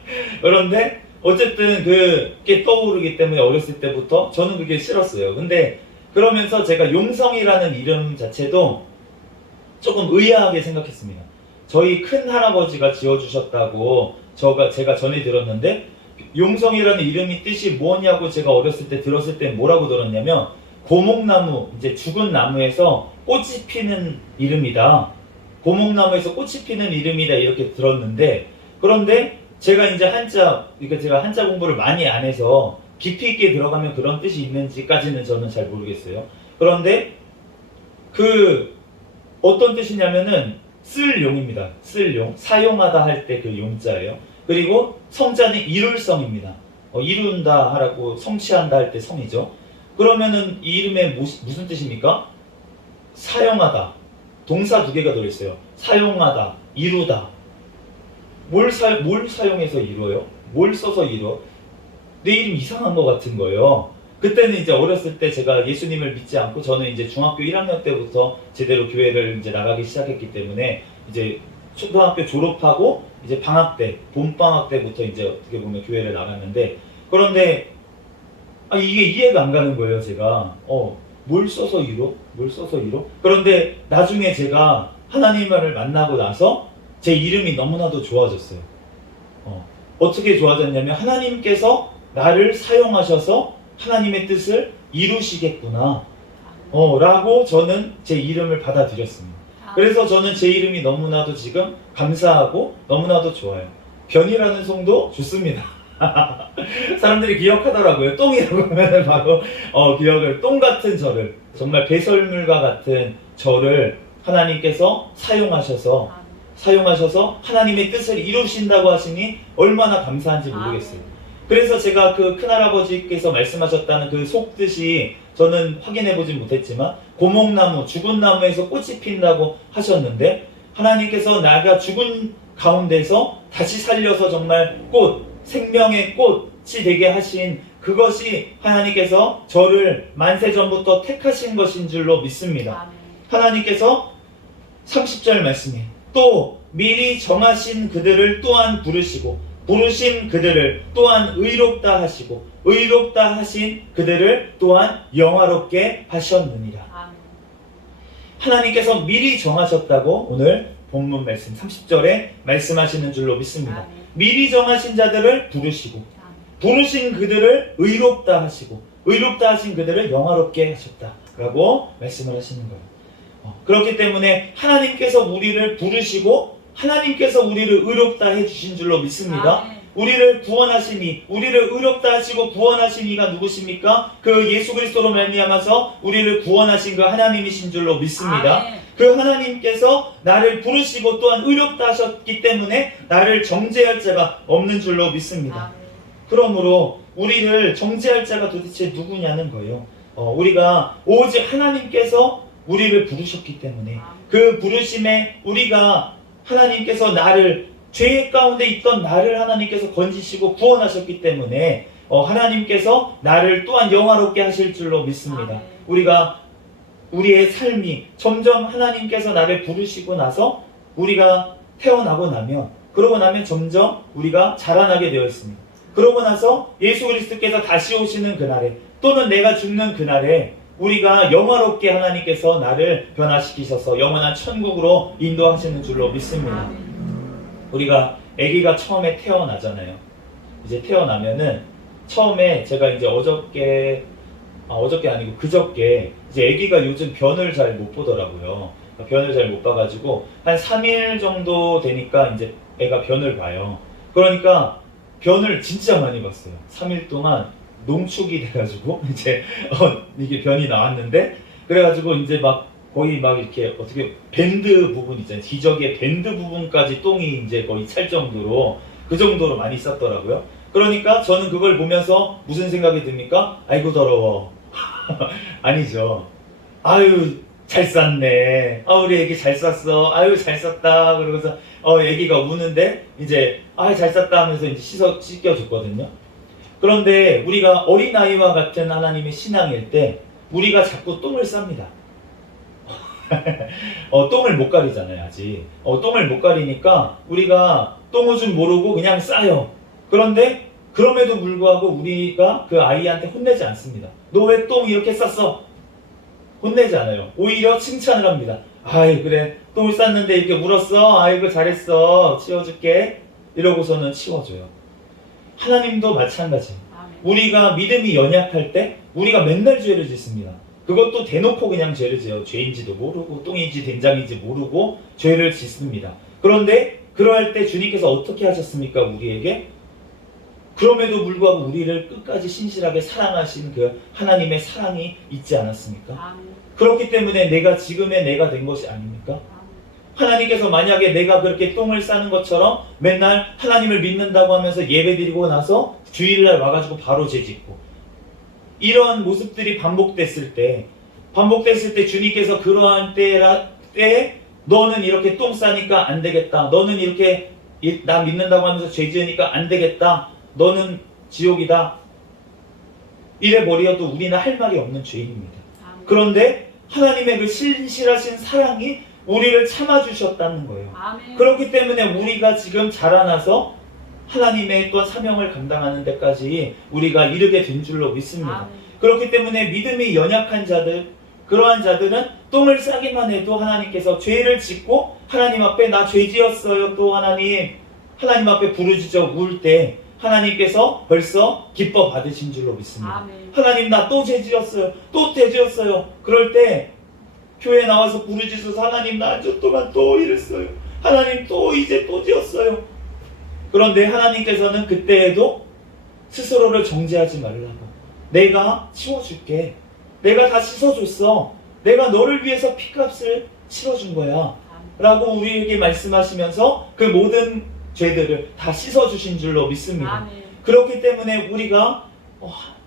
그런데 어쨌든 그게 떠오르기 때문에 어렸을 때부터 저는 그게 싫었어요. 근데 그러면서 제가 용성이라는 이름 자체도 조금 의아하게 생각했습니다. 저희 큰 할아버지가 지어주셨다고 제가 전에 들었는데 용성이라는 이름이 뜻이 뭐냐고 제가 어렸을 때 들었을 때 뭐라고 들었냐면 고목나무, 이제 죽은 나무에서 꽃이 피는 이름이다. 고목나무에서 꽃이 피는 이름이다 이렇게 들었는데 그런데 제가 이제 제가 한자 공부를 많이 안 해서 깊이 있게 들어가면 그런 뜻이 있는지까지는 저는 잘 모르겠어요. 그런데 어떤 뜻이냐면은 쓸 용입니다. 쓸 용. 사용하다 할 때 그 용자예요. 그리고 성자는 이룰성입니다. 이룬다 하라고 성취한다 할 때 성이죠. 그러면은 이 이름에 무슨 뜻입니까? 사용하다. 동사 두 개가 들어있어요. 사용하다, 이루다. 뭘 사용해서 이루어요? 뭘 써서 이루어? 내 이름 이상한 것 같은 거예요. 그때는 이제 어렸을 때 제가 예수님을 믿지 않고 저는 이제 중학교 1학년 때부터 제대로 교회를 이제 나가기 시작했기 때문에 이제 초등학교 졸업하고 이제 방학 때, 봄방학 때부터 이제 어떻게 보면 교회를 나갔는데 그런데 이게 이해가 안 가는 거예요, 제가. 뭘 써서 이뤄? 뭘 써서 이뤄? 그런데 나중에 제가 하나님을 만나고 나서 제 이름이 너무나도 좋아졌어요. 어떻게 좋아졌냐면 하나님께서 나를 사용하셔서 하나님의 뜻을 이루시겠구나 라고 저는 제 이름을 받아들였습니다. 그래서 저는 제 이름이 너무나도 지금 감사하고 너무나도 좋아요. 변이라는 성도 좋습니다. 사람들이 기억하더라고요. 똥이라고 하면 바로 기억을, 똥 같은 저를, 정말 배설물과 같은 저를 하나님께서 사용하셔서 하나님의 뜻을 이루신다고 하시니 얼마나 감사한지 모르겠어요. 그래서 제가 그 큰할아버지께서 말씀하셨다는 그 속뜻이 저는 확인해보진 못했지만 고목나무, 죽은 나무에서 꽃이 핀다고 하셨는데 하나님께서 나가 죽은 가운데서 다시 살려서 정말 꽃, 생명의 꽃이 되게 하신 그것이 하나님께서 저를 만세전부터 택하신 것인 줄로 믿습니다. 하나님께서 30절 말씀에 또 미리 정하신 그들을 또한 부르시고 부르신 그들을 또한 의롭다 하시고 의롭다 하신 그들을 또한 영화롭게 하셨느니라. 하나님께서 미리 정하셨다고 오늘 본문 말씀 30절에 말씀하시는 줄로 믿습니다. 미리 정하신 자들을 부르시고 부르신 그들을 의롭다 하시고 의롭다 하신 그들을 영화롭게 하셨다라고 말씀을 하시는 거예요. 그렇기 때문에 하나님께서 우리를 부르시고 하나님께서 우리를 의롭다 해주신 줄로 믿습니다. 우리를 구원하시니, 우리를 의롭다 하시고 구원하신 이가 누구십니까? 그 예수 그리스도로 말미암아서 우리를 구원하신 그 하나님이신 줄로 믿습니다. 그 하나님께서 나를 부르시고 또한 의롭다 하셨기 때문에 나를 정죄할 자가 없는 줄로 믿습니다. 그러므로 우리를 정죄할 자가 도대체 누구냐는 거예요. 우리가 오직 하나님께서 우리를 부르셨기 때문에 그 부르심에 우리가 하나님께서 나를 죄 가운데 있던 나를 하나님께서 건지시고 구원하셨기 때문에 하나님께서 나를 또한 영화롭게 하실 줄로 믿습니다. 우리가 우리의 삶이 점점 하나님께서 나를 부르시고 나서 우리가 태어나고 나면 그러고 나면 점점 우리가 자라나게 되어 있습니다. 그러고 나서 예수 그리스도께서 다시 오시는 그날에 또는 내가 죽는 그날에 우리가 영화롭게 하나님께서 나를 변화시키셔서 영원한 천국으로 인도하시는 줄로 믿습니다. 우리가 아기가 처음에 태어나잖아요. 이제 태어나면은 처음에 제가 이제 어저께 아니고 그저께 이제 아기가 요즘 변을 잘 못 보더라고요. 변을 잘 못 봐가지고 한 3일 정도 되니까 이제 애가 변을 봐요. 그러니까 변을 진짜 많이 봤어요. 3일 동안 농축이 돼가지고 이제 이게 변이 나왔는데 그래가지고 이제 막 거의 막 이렇게 어떻게 밴드 부분 있잖아요. 기저귀의 밴드 부분까지 똥이 이제 거의 찰 정도로 그 정도로 많이 쌌더라고요. 그러니까 저는 그걸 보면서 무슨 생각이 듭니까? 아이고 더러워. 아니죠. 아유 잘 쌌네. 우리 애기 잘 쌌어. 아유 잘 쌌다. 그러고서 애기가 우는데 이제 잘 쌌다 하면서 이제 씻겨줬거든요. 그런데 우리가 어린아이와 같은 하나님의 신앙일 때 우리가 자꾸 똥을 쌉니다. 똥을 못 가리잖아요 아직. 똥을 못 가리니까 우리가 똥오줌 모르고 그냥 싸요. 그런데 그럼에도 불구하고 우리가 그 아이한테 혼내지 않습니다. 너 왜 똥 이렇게 쌌어? 혼내지 않아요. 오히려 칭찬을 합니다. 아이 그래 똥을 쌌는데 이렇게 물었어? 아이고 잘했어. 치워줄게. 이러고서는 치워줘요. 하나님도 마찬가지예요. 우리가 믿음이 연약할 때 우리가 맨날 죄를 짓습니다. 그것도 대놓고 그냥 죄를 지어요. 죄인지도 모르고 똥인지 된장인지 모르고 죄를 짓습니다. 그런데 그러할 때 주님께서 어떻게 하셨습니까? 우리에게? 그럼에도 불구하고 우리를 끝까지 신실하게 사랑하신 그 하나님의 사랑이 있지 않았습니까? 그렇기 때문에 내가 지금의 내가 된 것이 아닙니까? 하나님께서 만약에 내가 그렇게 똥을 싸는 것처럼 맨날 하나님을 믿는다고 하면서 예배드리고 나서 주일날 와가지고 바로 죄 짓고, 이런 모습들이 반복됐을 때 주님께서 그러한 때에 너는 이렇게 똥 싸니까 안 되겠다, 너는 이렇게 나 믿는다고 하면서 죄 지으니까 안 되겠다, 너는 지옥이다, 이래 버려도 우리는 할 말이 없는 죄인입니다. 그런데 하나님의 그 신실하신 사랑이 우리를 참아주셨다는 거예요. 아멘. 그렇기 때문에 우리가 지금 자라나서 하나님의 또 사명을 감당하는 데까지 우리가 이르게 된 줄로 믿습니다. 아멘. 그렇기 때문에 믿음이 연약한 자들, 그러한 자들은 똥을 싸기만 해도 하나님께서 죄를 짓고 하나님 앞에 나 죄 지었어요, 또 하나님 앞에 부르짖어 울 때 하나님께서 벌써 기뻐 받으신 줄로 믿습니다. 아멘. 하나님 나 또 죄 지었어요, 또 죄 지었어요. 그럴 때 교회 나와서 부르짖어서 하나님 나 한 주 동안 또 이랬어요, 하나님 또 이제 또 지었어요. 그런데 하나님께서는 그때에도 스스로를 정죄하지 말라고, 내가 치워줄게, 내가 다 씻어줬어, 내가 너를 위해서 피값을 치러준 거야 라고 우리에게 말씀하시면서 그 모든 죄들을 다 씻어주신 줄로 믿습니다. 아멘. 그렇기 때문에 우리가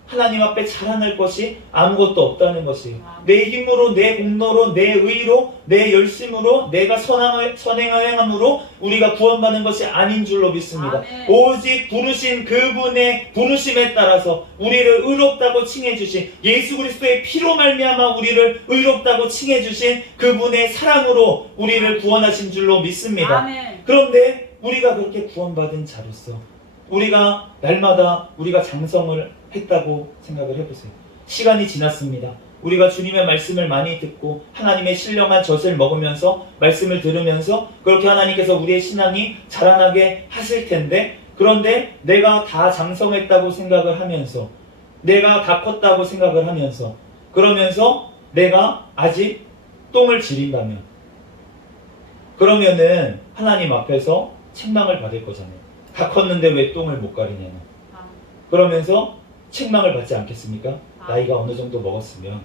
하나님 앞에 자랑할 것이 아무것도 없다는 것이에요. 내 힘으로, 내 공로로, 내 의로, 내 열심으로, 내가 선행함으로 우리가 구원받는 것이 아닌 줄로 믿습니다. 아멘. 오직 부르신 그분의 부르심에 따라서 우리를 의롭다고 칭해주신, 예수 그리스도의 피로 말미암아 우리를 의롭다고 칭해주신 그분의 사랑으로 우리를 구원하신 줄로 믿습니다. 아멘. 그런데 우리가 그렇게 구원받은 자로서 우리가 날마다 우리가 장성을 했다고 생각을 해보세요. 시간이 지났습니다. 우리가 주님의 말씀을 많이 듣고 하나님의 신령한 젖을 먹으면서 말씀을 들으면서 그렇게 하나님께서 우리의 신앙이 자라나게 하실 텐데, 그런데 내가 다 장성했다고 생각을 하면서, 내가 다 컸다고 생각을 하면서, 그러면서 내가 아직 똥을 지린다면, 그러면은 하나님 앞에서 책망을 받을 거잖아요. 다 컸는데 왜 똥을 못 가리냐는. 그러면서 책망을 받지 않겠습니까? 나이가 어느 정도 먹었으면.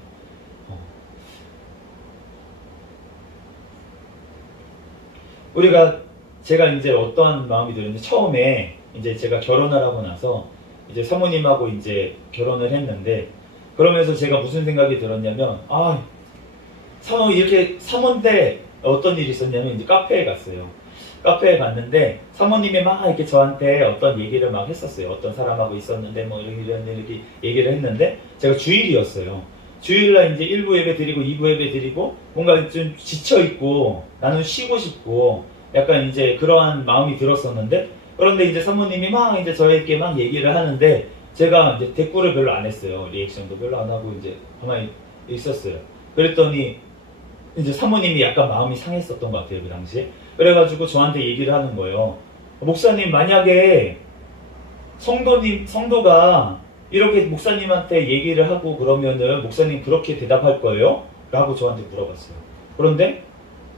제가 이제 어떠한 마음이 들었는데, 처음에 이제 제가 결혼을 하고 나서 이제 사모님하고 이제 결혼을 했는데, 그러면서 제가 무슨 생각이 들었냐면, 사모님 때 어떤 일이 있었냐면, 이제 카페에 갔어요. 카페에 갔는데 사모님이 막 이렇게 저한테 어떤 얘기를 막 했었어요. 어떤 사람하고 있었는데 뭐 이런 이렇게 얘기를 했는데, 제가 주일이었어요. 주일날 이제 1부 예배 드리고 2부 예배 드리고 뭔가 좀 지쳐 있고 나는 쉬고 싶고 약간 이제 그러한 마음이 들었었는데, 그런데 이제 사모님이 막 이제 저에게 막 얘기를 하는데 제가 이제 대꾸를 별로 안 했어요. 리액션도 별로 안 하고 이제 가만히 있었어요. 그랬더니 이제 사모님이 약간 마음이 상했었던 것 같아요, 그 당시에. 그래가지고 저한테 얘기를 하는 거예요. 목사님, 만약에 성도가 이렇게 목사님한테 얘기를 하고 그러면은 목사님 그렇게 대답할 거예요? 라고 저한테 물어봤어요. 그런데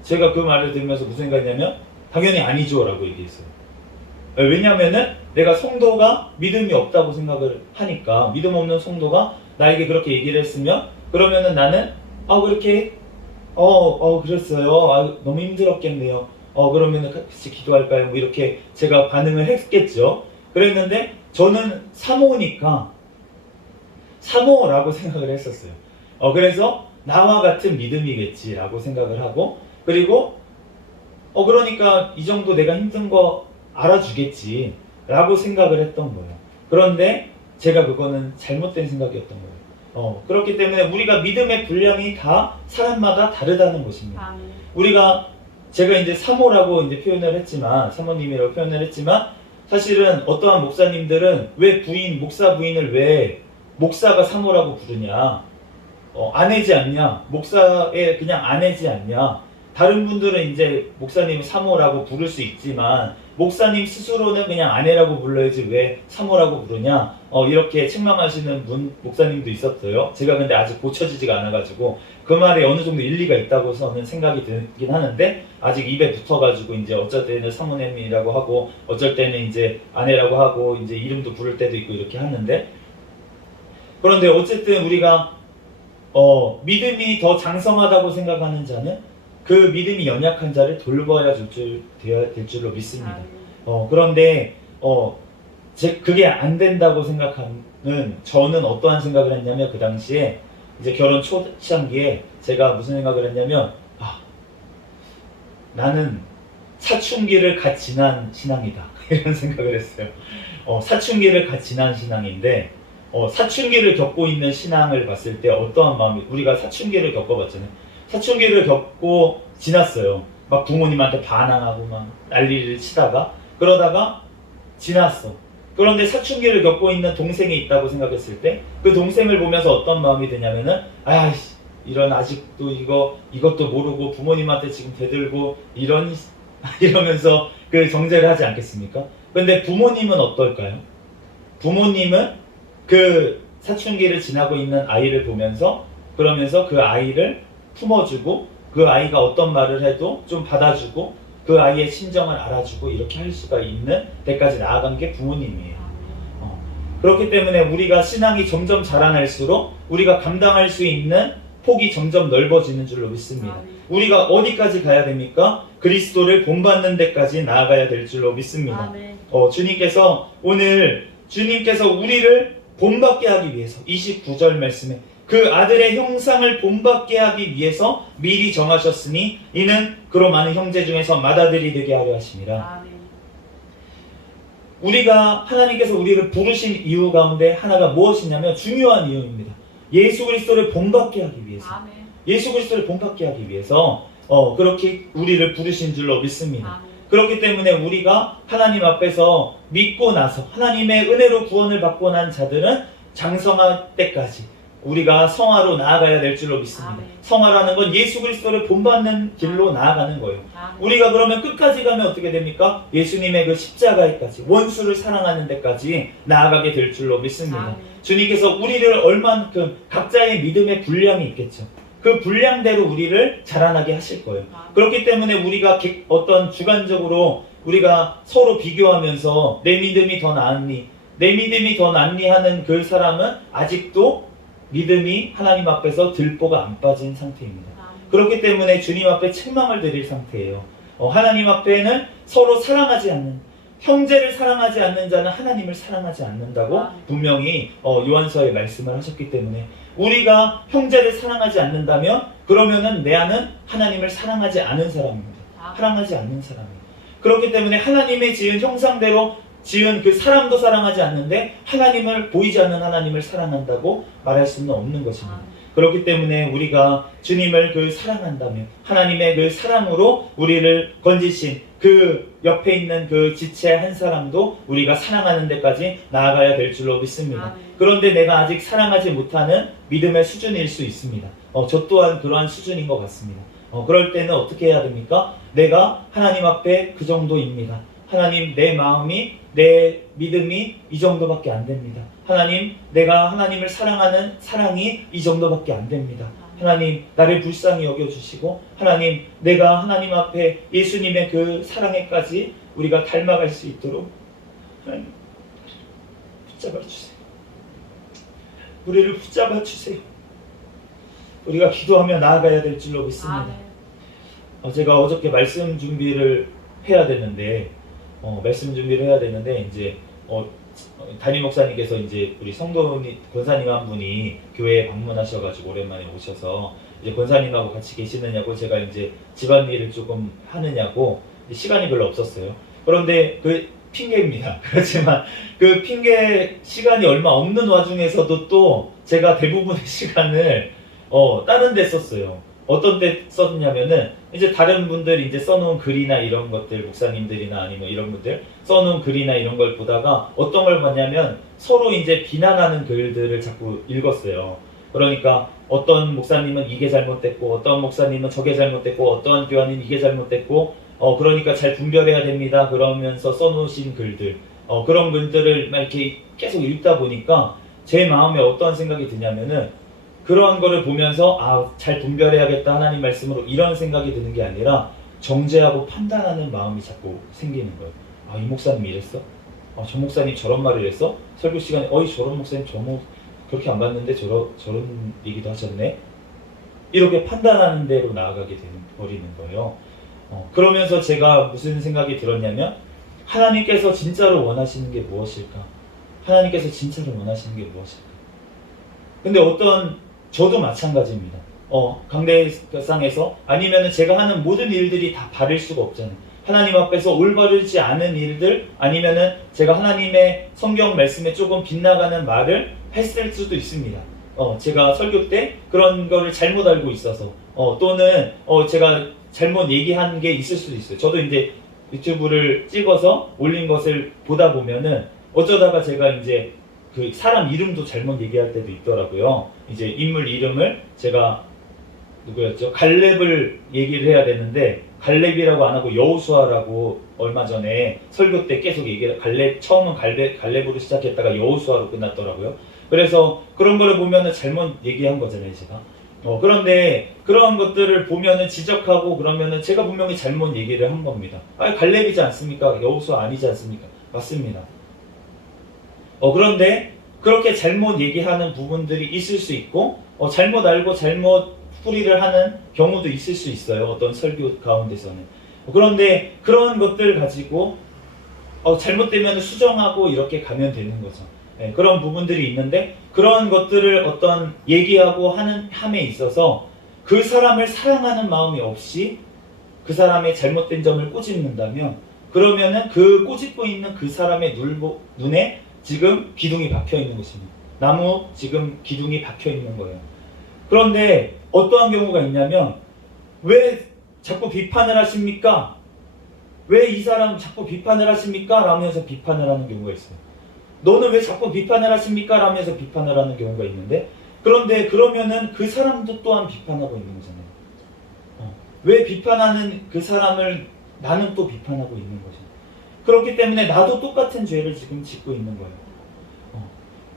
제가 그 말을 들으면서 무슨 생각이냐면, 당연히 아니죠 라고 얘기했어요. 왜냐면은 내가 성도가 믿음이 없다고 생각을 하니까, 믿음 없는 성도가 나에게 그렇게 얘기를 했으면, 그러면은 나는 그렇게 그랬어요, 너무 힘들었겠네요, 그러면은 같이 기도할까요? 뭐 이렇게 제가 반응을 했겠죠. 그랬는데 저는 사모니까 사모라고 생각을 했었어요. 그래서 나와 같은 믿음이겠지라고 생각을 하고, 그리고 그러니까 이 정도 내가 힘든 거 알아주겠지 라고 생각을 했던 거예요. 그런데 제가 그거는 잘못된 생각이었던 거예요. 그렇기 때문에 우리가 믿음의 분량이 다 사람마다 다르다는 것입니다. 제가 이제 사모라고 이제 표현을 했지만, 사모님이라고 표현을 했지만, 사실은 어떠한 목사님들은 왜 목사 부인을 왜 목사가 사모라고 부르냐, 아내지 않냐, 목사의 그냥 아내지 않냐. 다른 분들은 이제 목사님 사모라고 부를 수 있지만 목사님 스스로는 그냥 아내라고 불러야지 왜 사모라고 부르냐, 이렇게 책망하시는 목사님도 있었어요. 제가 근데 아직 고쳐지지가 않아가지고 그 말에 어느 정도 일리가 있다고서는 생각이 들긴 하는데, 아직 입에 붙어가지고 이제 어쩔 때는 사모님이라고 하고 어쩔 때는 이제 아내라고 하고 이제 이름도 부를 때도 있고 이렇게 하는데, 그런데 어쨌든 우리가 믿음이 더 장성하다고 생각하는 자는 그 믿음이 연약한 자를 돌봐야 될 줄로 믿습니다. 그런데 그게 안 된다고 생각하는 저는 어떠한 생각을 했냐면 그 당시에 이제 결혼 초창기에 제가 무슨 생각을 했냐면 나는 사춘기를 갓 지난 신앙이다 이런 생각을 했어요. 사춘기를 갓 지난 신앙인데 사춘기를 겪고 있는 신앙을 봤을 때 어떠한 마음이 우리가 사춘기를 겪어봤잖아요. 사춘기를 겪고 지났어요. 막 부모님한테 반항하고 막 난리를 치다가 그러다가 지났어. 그런데 사춘기를 겪고 있는 동생이 있다고 생각했을 때 그 동생을 보면서 어떤 마음이 드냐면은 아이씨 이런 아직도 이것도 모르고 부모님한테 지금 대들고 이러면서 그 정죄를 하지 않겠습니까? 근데 부모님은 어떨까요? 부모님은 그 사춘기를 지나고 있는 아이를 보면서 그러면서 그 아이를 품어주고 그 아이가 어떤 말을 해도 좀 받아주고 그 아이의 심정을 알아주고 이렇게 할 수가 있는 데까지 나아간 게 부모님이에요. 그렇기 때문에 우리가 신앙이 점점 자라날수록 우리가 감당할 수 있는 폭이 점점 넓어지는 줄로 믿습니다. 우리가 어디까지 가야 됩니까? 그리스도를 본받는 데까지 나아가야 될 줄로 믿습니다. 주님께서 우리를 본받게 하기 위해서 29절 말씀에 그 아들의 형상을 본받게 하기 위해서 미리 정하셨으니 이는 그로 많은 형제 중에서 맏아들이 되게 하려 하심이라. 우리가 하나님께서 우리를 부르신 이유 가운데 하나가 무엇이냐면 중요한 이유입니다. 예수 그리스도를 본받게 하기 위해서. 예수 그리스도를 본받게 하기 위해서 그렇게 우리를 부르신 줄로 믿습니다. 그렇기 때문에 우리가 하나님 앞에서 믿고 나서 하나님의 은혜로 구원을 받고 난 자들은 장성할 때까지 우리가 성화로 나아가야 될 줄로 믿습니다. 성화라는 건 예수 그리스도를 본받는 길로 나아가는 거예요. 우리가 그러면 끝까지 가면 어떻게 됩니까? 예수님의 그 십자가에까지 원수를 사랑하는 데까지 나아가게 될 줄로 믿습니다. 주님께서 우리를 얼만큼 각자의 믿음의 분량이 있겠죠. 그 분량대로 우리를 자라나게 하실 거예요. 그렇기 때문에 우리가 어떤 주관적으로 우리가 서로 비교하면서 내 믿음이 더 낫니 하는 그 사람은 아직도 믿음이 하나님 앞에서 들보가 안 빠진 상태입니다. 그렇기 때문에 주님 앞에 책망을 드릴 상태예요. 하나님 앞에는 서로 사랑하지 않는, 형제를 사랑하지 않는 자는 하나님을 사랑하지 않는다고 분명히 요한서에 말씀을 하셨기 때문에 우리가 형제를 사랑하지 않는다면 그러면은 내 안은 하나님을 사랑하지 않은 사람입니다. 사랑하지 않는 사람이에요. 그렇기 때문에 하나님의 지은 형상대로 지은 그 사람도 사랑하지 않는데 하나님을 보이지 않는 하나님을 사랑한다고 말할 수는 없는 것입니다. 그렇기 때문에 우리가 주님을 그 사랑한다면 하나님의 그 사랑으로 우리를 건지신 그 옆에 있는 그 지체 한 사람도 우리가 사랑하는 데까지 나아가야 될 줄로 믿습니다. 그런데 내가 아직 사랑하지 못하는 믿음의 수준일 수 있습니다. 저 또한 그러한 수준인 것 같습니다. 그럴 때는 어떻게 해야 됩니까? 내가 하나님 앞에 그 정도입니다. 하나님, 내 마음이, 내 믿음이 이 정도밖에 안 됩니다. 하나님, 내가 하나님을 사랑하는 사랑이 이 정도밖에 안 됩니다. 하나님, 나를 불쌍히 여겨주시고 하나님, 내가 하나님 앞에 예수님의 그 사랑에까지 우리가 닮아갈 수 있도록 하나님, 붙잡아 주세요. 우리를 붙잡아 주세요. 우리가 기도하며 나아가야 될 줄로 믿습니다. 제가 어저께 말씀 준비를 해야 되는데 이제 담임 목사님께서 이제 우리 권사님 한 분이 교회에 방문하셔가지고 오랜만에 오셔서 이제 권사님하고 같이 계시느냐고 제가 이제 집안일을 조금 하느냐고 시간이 별로 없었어요. 그런데 그 핑계입니다. 그렇지만 그 핑계 시간이 얼마 없는 와중에서도 또 제가 대부분의 시간을 다른 데 썼어요. 어떤 때 썼냐면은 이제 다른 분들이 이제 써놓은 글이나 이런 것들, 목사님들이나 아니면 이런 분들 써놓은 글이나 이런 걸 보다가 어떤 걸 봤냐면 서로 이제 비난하는 글들을 자꾸 읽었어요. 그러니까 어떤 목사님은 이게 잘못됐고 어떤 목사님은 저게 잘못됐고 어떠한 교환은 이게 잘못됐고 그러니까 잘 분별해야 됩니다. 그러면서 써놓으신 글들 그런 글들을 막 이렇게 계속 읽다 보니까 제 마음에 어떠한 생각이 드냐면은 그러한 거를 보면서 잘 분별해야겠다 하나님 말씀으로 이런 생각이 드는 게 아니라 정죄하고 판단하는 마음이 자꾸 생기는 거예요. 이 목사님 이랬어? 저 목사님 저런 말을 했어? 설교 시간에 저런 목사님 그렇게 안 봤는데 저런 얘기도 하셨네? 이렇게 판단하는 대로 나아가게 버리는 거예요. 그러면서 제가 무슨 생각이 들었냐면 하나님께서 진짜로 원하시는 게 무엇일까? 하나님께서 진짜로 원하시는 게 무엇일까? 근데 저도 마찬가지입니다. 강대상에서 아니면은 제가 하는 모든 일들이 다 바를 수가 없잖아요. 하나님 앞에서 올바르지 않은 일들, 아니면은 제가 하나님의 성경 말씀에 조금 빗나가는 말을 했을 수도 있습니다. 제가 설교 때 그런 거를 잘못 알고 있어서, 또는 제가 잘못 얘기한 게 있을 수도 있어요. 저도 이제 유튜브를 찍어서 올린 것을 보다 보면은 어쩌다가 제가 이제 그 사람 이름도 잘못 얘기할 때도 있더라고요. 이제 인물 이름을 제가 누구였죠? 갈렙을 얘기를 해야 되는데 갈렙이라고 안 하고 여호수아라고 얼마 전에 설교 때 계속 처음은 갈렙으로 시작했다가 여호수아로 끝났더라고요. 그래서 그런 거를 보면은 잘못 얘기한 거잖아요, 제가. 그런데 그런 것들을 보면은 지적하고 그러면은 제가 분명히 잘못 얘기를 한 겁니다. 갈렙이지 않습니까? 여호수아 아니지 않습니까? 맞습니다. 그런데 그렇게 잘못 얘기하는 부분들이 있을 수 있고, 잘못 알고 잘못 풀이를 하는 경우도 있을 수 있어요. 어떤 설교 가운데서는. 그런데 그런 것들 가지고 잘못되면 수정하고 이렇게 가면 되는 거죠. 그런 부분들이 있는데, 그런 것들을 어떤 얘기하고 함에 있어서 그 사람을 사랑하는 마음이 없이 그 사람의 잘못된 점을 꼬집는다면, 그러면은 그 꼬집고 있는 그 사람의 눈에 지금 기둥이 박혀 있는 것입니다. 나무 지금 기둥이 박혀 있는 거예요. 그런데 어떠한 경우가 있냐면, 왜 자꾸 비판을 하십니까? 왜 이 사람 자꾸 비판을 하십니까? 라면서 비판을 하는 경우가 있어요. 너는 왜 자꾸 비판을 하십니까? 라면서 비판을 하는 경우가 있는데, 그런데 그러면은 그 사람도 또한 비판하고 있는 거잖아요. 왜 비판하는 그 사람을 나는 또 비판하고 있는 거죠. 그렇기 때문에 나도 똑같은 죄를 지금 짓고 있는 거예요.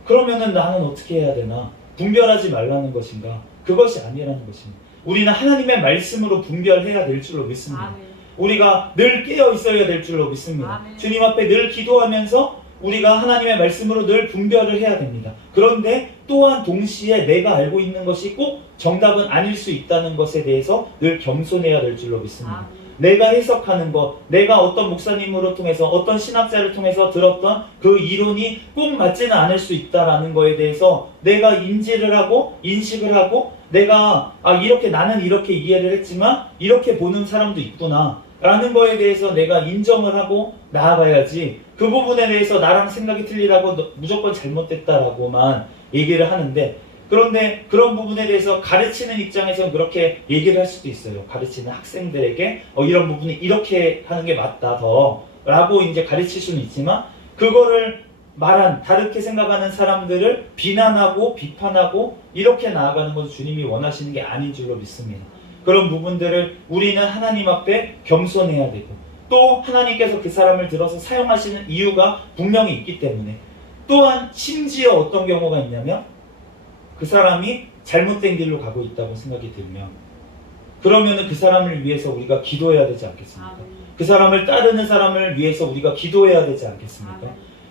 그러면은 나는 어떻게 해야 되나? 분별하지 말라는 것인가? 그것이 아니라는 것입니다. 우리는 하나님의 말씀으로 분별해야 될 줄로 믿습니다. 아멘. 우리가 늘 깨어 있어야 될 줄로 믿습니다. 아멘. 주님 앞에 늘 기도하면서 우리가 하나님의 말씀으로 늘 분별을 해야 됩니다. 그런데 또한 동시에 내가 알고 있는 것이 꼭 정답은 아닐 수 있다는 것에 대해서 늘 겸손해야 될 줄로 믿습니다. 아멘. 내가 해석하는 것, 내가 어떤 목사님으로 통해서 어떤 신학자를 통해서 들었던 그 이론이 꼭 맞지는 않을 수 있다라는 거에 대해서 내가 인지를 하고 인식을 하고, 내가 나는 이렇게 이해를 했지만 이렇게 보는 사람도 있구나 라는 거에 대해서 내가 인정을 하고 나아가야지, 그 부분에 대해서 나랑 생각이 틀리다고 무조건 잘못됐다라고만 얘기를 하는데, 그런데 그런 부분에 대해서 가르치는 입장에서는 그렇게 얘기를 할 수도 있어요. 가르치는 학생들에게 이런 부분이 이렇게 하는 게 맞다 더 라고 이제 가르칠 수는 있지만, 그거를 다르게 생각하는 사람들을 비난하고 비판하고 이렇게 나아가는 것은 주님이 원하시는 게 아닌 줄로 믿습니다. 그런 부분들을 우리는 하나님 앞에 겸손해야 되고, 또 하나님께서 그 사람을 들어서 사용하시는 이유가 분명히 있기 때문에, 또한 심지어 어떤 경우가 있냐면 그 사람이 잘못된 길로 가고 있다고 생각이 들면, 그러면은 그 사람을 위해서 우리가 기도해야 되지 않겠습니까? 아멘. 그 사람을 따르는 사람을 위해서 우리가 기도해야 되지 않겠습니까?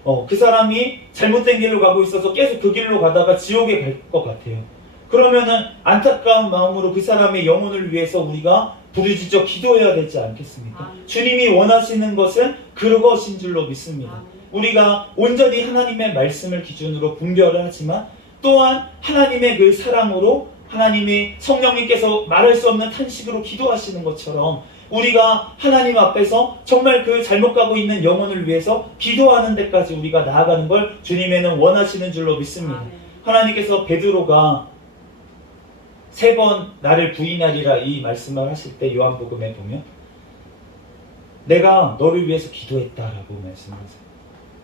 아멘. 그 사람이 잘못된 길로 가고 있어서 계속 그 길로 가다가 지옥에 갈 것 같아요. 그러면은 안타까운 마음으로 그 사람의 영혼을 위해서 우리가 부르짖어 기도해야 되지 않겠습니까? 아멘. 주님이 원하시는 것은 그것인 줄로 믿습니다. 아멘. 우리가 온전히 하나님의 말씀을 기준으로 분별을 하지만, 또한 하나님의 그 사랑으로 하나님의 성령님께서 말할 수 없는 탄식으로 기도하시는 것처럼 우리가 하나님 앞에서 정말 그 잘못 가고 있는 영혼을 위해서 기도하는 데까지 우리가 나아가는 걸 주님에는 원하시는 줄로 믿습니다. 아멘. 하나님께서 베드로가 3번 나를 부인하리라 이 말씀을 하실 때 요한복음에 보면 내가 너를 위해서 기도했다라고 말씀하세요.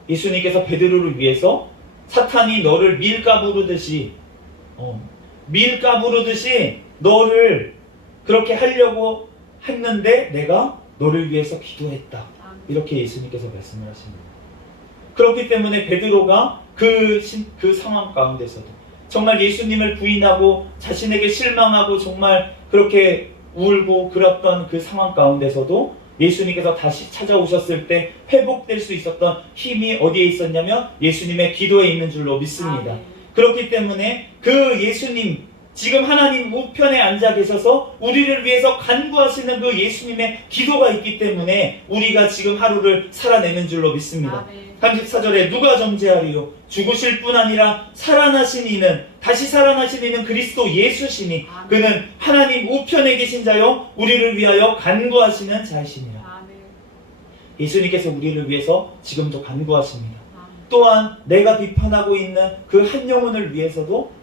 예수님께서 베드로를 위해서 사탄이 너를 밀가부르듯이 너를 그렇게 하려고 했는데 내가 너를 위해서 기도했다. 이렇게 예수님께서 말씀을 하십니다. 그렇기 때문에 베드로가 그 상황 가운데서도 정말 예수님을 부인하고 자신에게 실망하고 정말 그렇게 울고 그랬던 그 상황 가운데서도 예수님께서 다시 찾아오셨을 때 회복될 수 있었던 힘이 어디에 있었냐면 예수님의 기도에 있는 줄로 믿습니다. 아멘. 그렇기 때문에 그 예수님 지금 하나님 우편에 앉아 계셔서 우리를 위해서 간구하시는 그 예수님의 기도가 있기 때문에 우리가 지금 하루를 살아내는 줄로 믿습니다. 아멘. 34절에 누가 정죄하리요? 죽으실 뿐 아니라 살아나신 이는, 다시 살아나신 이는 그리스도 예수시니 아멘. 그는 하나님 우편에 계신 자요 우리를 위하여 간구하시는 자이시니라. 아멘. 예수님께서 우리를 위해서 지금도 간구하십니다. 아멘. 또한 내가 비판하고 있는 그 한 영혼을 위해서도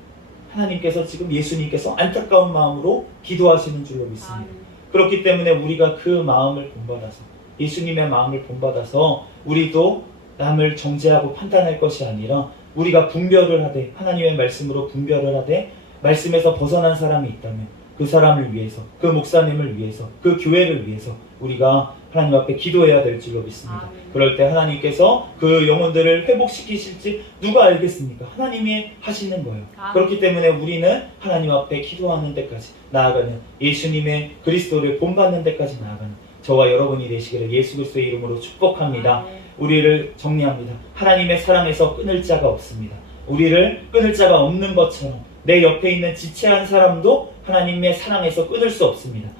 하나님께서 지금 예수님께서 안타까운 마음으로 기도하시는 줄로 믿습니다. 아멘. 그렇기 때문에 우리가 그 마음을 본받아서, 예수님의 마음을 본받아서 우리도 남을 정죄하고 판단할 것이 아니라 우리가 분별을 하되, 하나님의 말씀으로 분별을 하되, 말씀에서 벗어난 사람이 있다면 그 사람을 위해서, 그 목사님을 위해서, 그 교회를 위해서 우리가 하나님 앞에 기도해야 될 줄로 믿습니다. 아멘. 그럴 때 하나님께서 그 영혼들을 회복시키실지 누가 알겠습니까? 하나님이 하시는 거예요. 아멘. 그렇기 때문에 우리는 하나님 앞에 기도하는 데까지 나아가는, 예수님의 그리스도를 본받는 데까지 나아가는 저와 여러분이 되시기를 예수 그리스도의 이름으로 축복합니다. 아멘. 우리를 정리합니다. 하나님의 사랑에서 끊을 자가 없습니다. 우리를 끊을 자가 없는 것처럼 내 옆에 있는 지체한 사람도 하나님의 사랑에서 끊을 수 없습니다.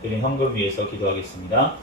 드린 헌금 위해서 기도하겠습니다.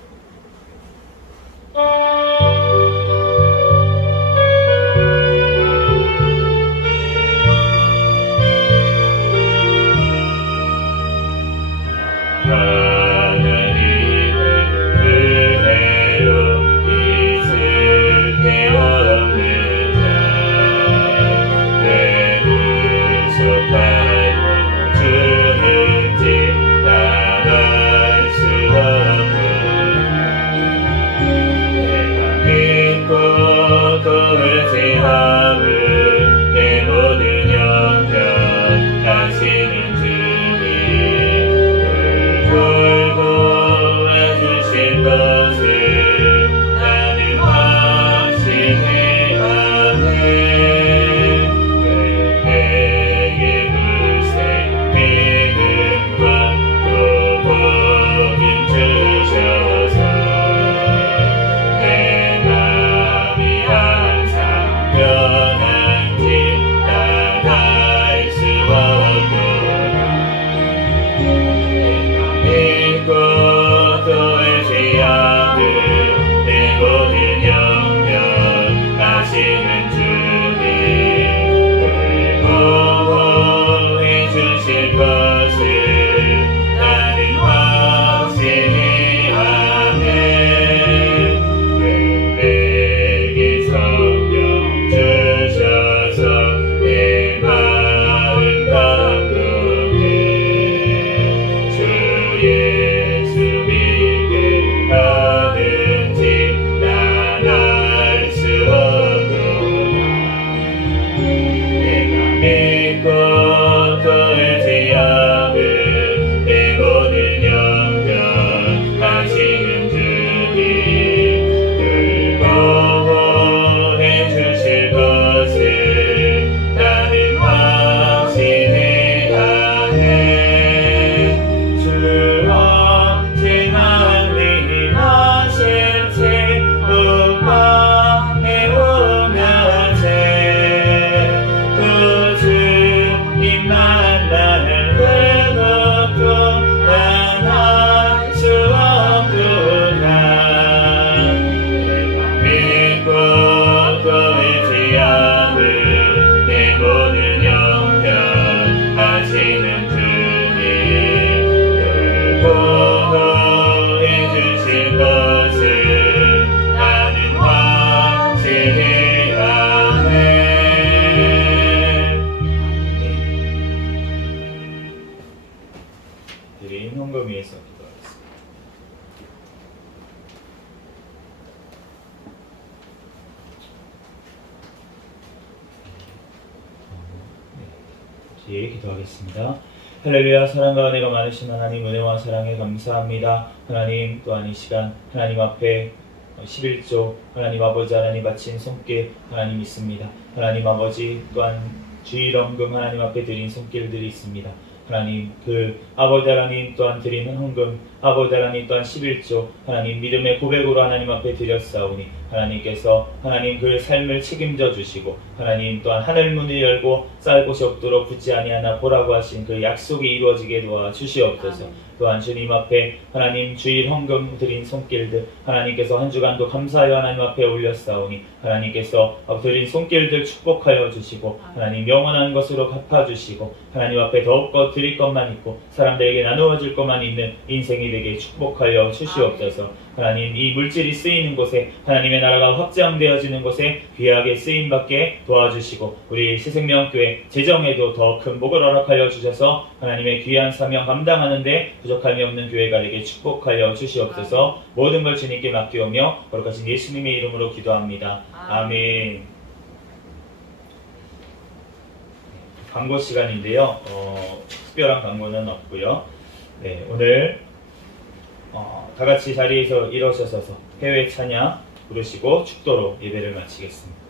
기도하겠습니다. 할렐루야. 사랑과 은혜가 많으신 하나님, 은혜와 사랑에 감사합니다. 하나님, 또한 이 시간 하나님 앞에 11조 하나님 아버지 하나님 바친 손길 하나님 있습니다. 하나님 아버지, 또한 주일헌금 하나님 앞에 드린 손길들이 있습니다. 하나님, 그 아버지 하나님 또한 드리는 헌금, 아버지 하나님 또한 11조 하나님 믿음의 고백으로 하나님 앞에 드렸사오니 하나님께서 하나님 그 삶을 책임져 주시고 하나님 또한 하늘 문을 열고 쌀 곳이 없도록 굳지 아니하나 보라고 하신 그 약속이 이루어지게 도와 주시옵소서. 아멘. 또한 주님 앞에 하나님 주일 헌금 드린 손길들 하나님께서 한 주간도 감사하여 하나님 앞에 올렸사오니 하나님께서 드린 손길들 축복하여 주시고 하나님 영원한 것으로 갚아주시고 하나님 앞에 더욱더 드릴 것만 있고 사람들에게 나누어 줄 것만 있는 인생이 되게 축복하여 주시옵소서. 하나님 이 물질이 쓰이는 곳에 하나님의 나라가 확장되어지는 곳에 귀하게 쓰임받게 도와주시고 우리 새생명교회 재정에도 더 큰 복을 허락하여 주셔서 하나님의 귀한 사명 감당하는 데 부족함이 없는 교회가 되게 축복하여 주시옵소서. 모든 걸 주님께 맡기오며 거룩하신 예수님의 이름으로 기도합니다. 아멘. 광고 시간인데요. 특별한 광고는 없고요. 네, 오늘 다 같이 자리에서 일어서셔서 해외 찬양 부르시고 축도로 예배를 마치겠습니다.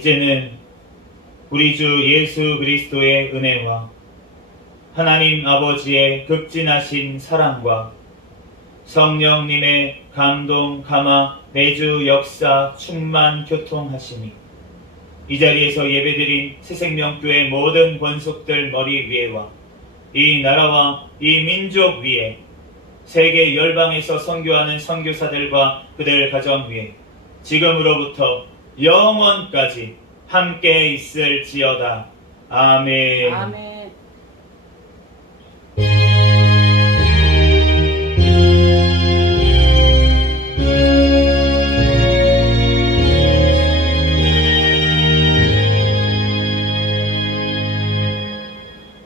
이제는 우리 주 예수 그리스도의 은혜와 하나님 아버지의 극진하신 사랑과 성령님의 감동, 감화, 내주 역사, 충만, 교통하심이 이 자리에서 예배드린 새생명교회 모든 권속들 머리 위에와 이 나라와 이 민족 위에 세계 열방에서 선교하는 선교사들과 그들 가정 위에 지금으로부터 영원까지 함께 있을지어다. 아멘. 아멘.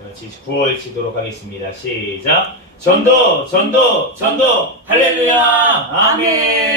같이 구호를 치도록 하겠습니다. 시작. 전도, 전도, 전도. 할렐루야. 아멘.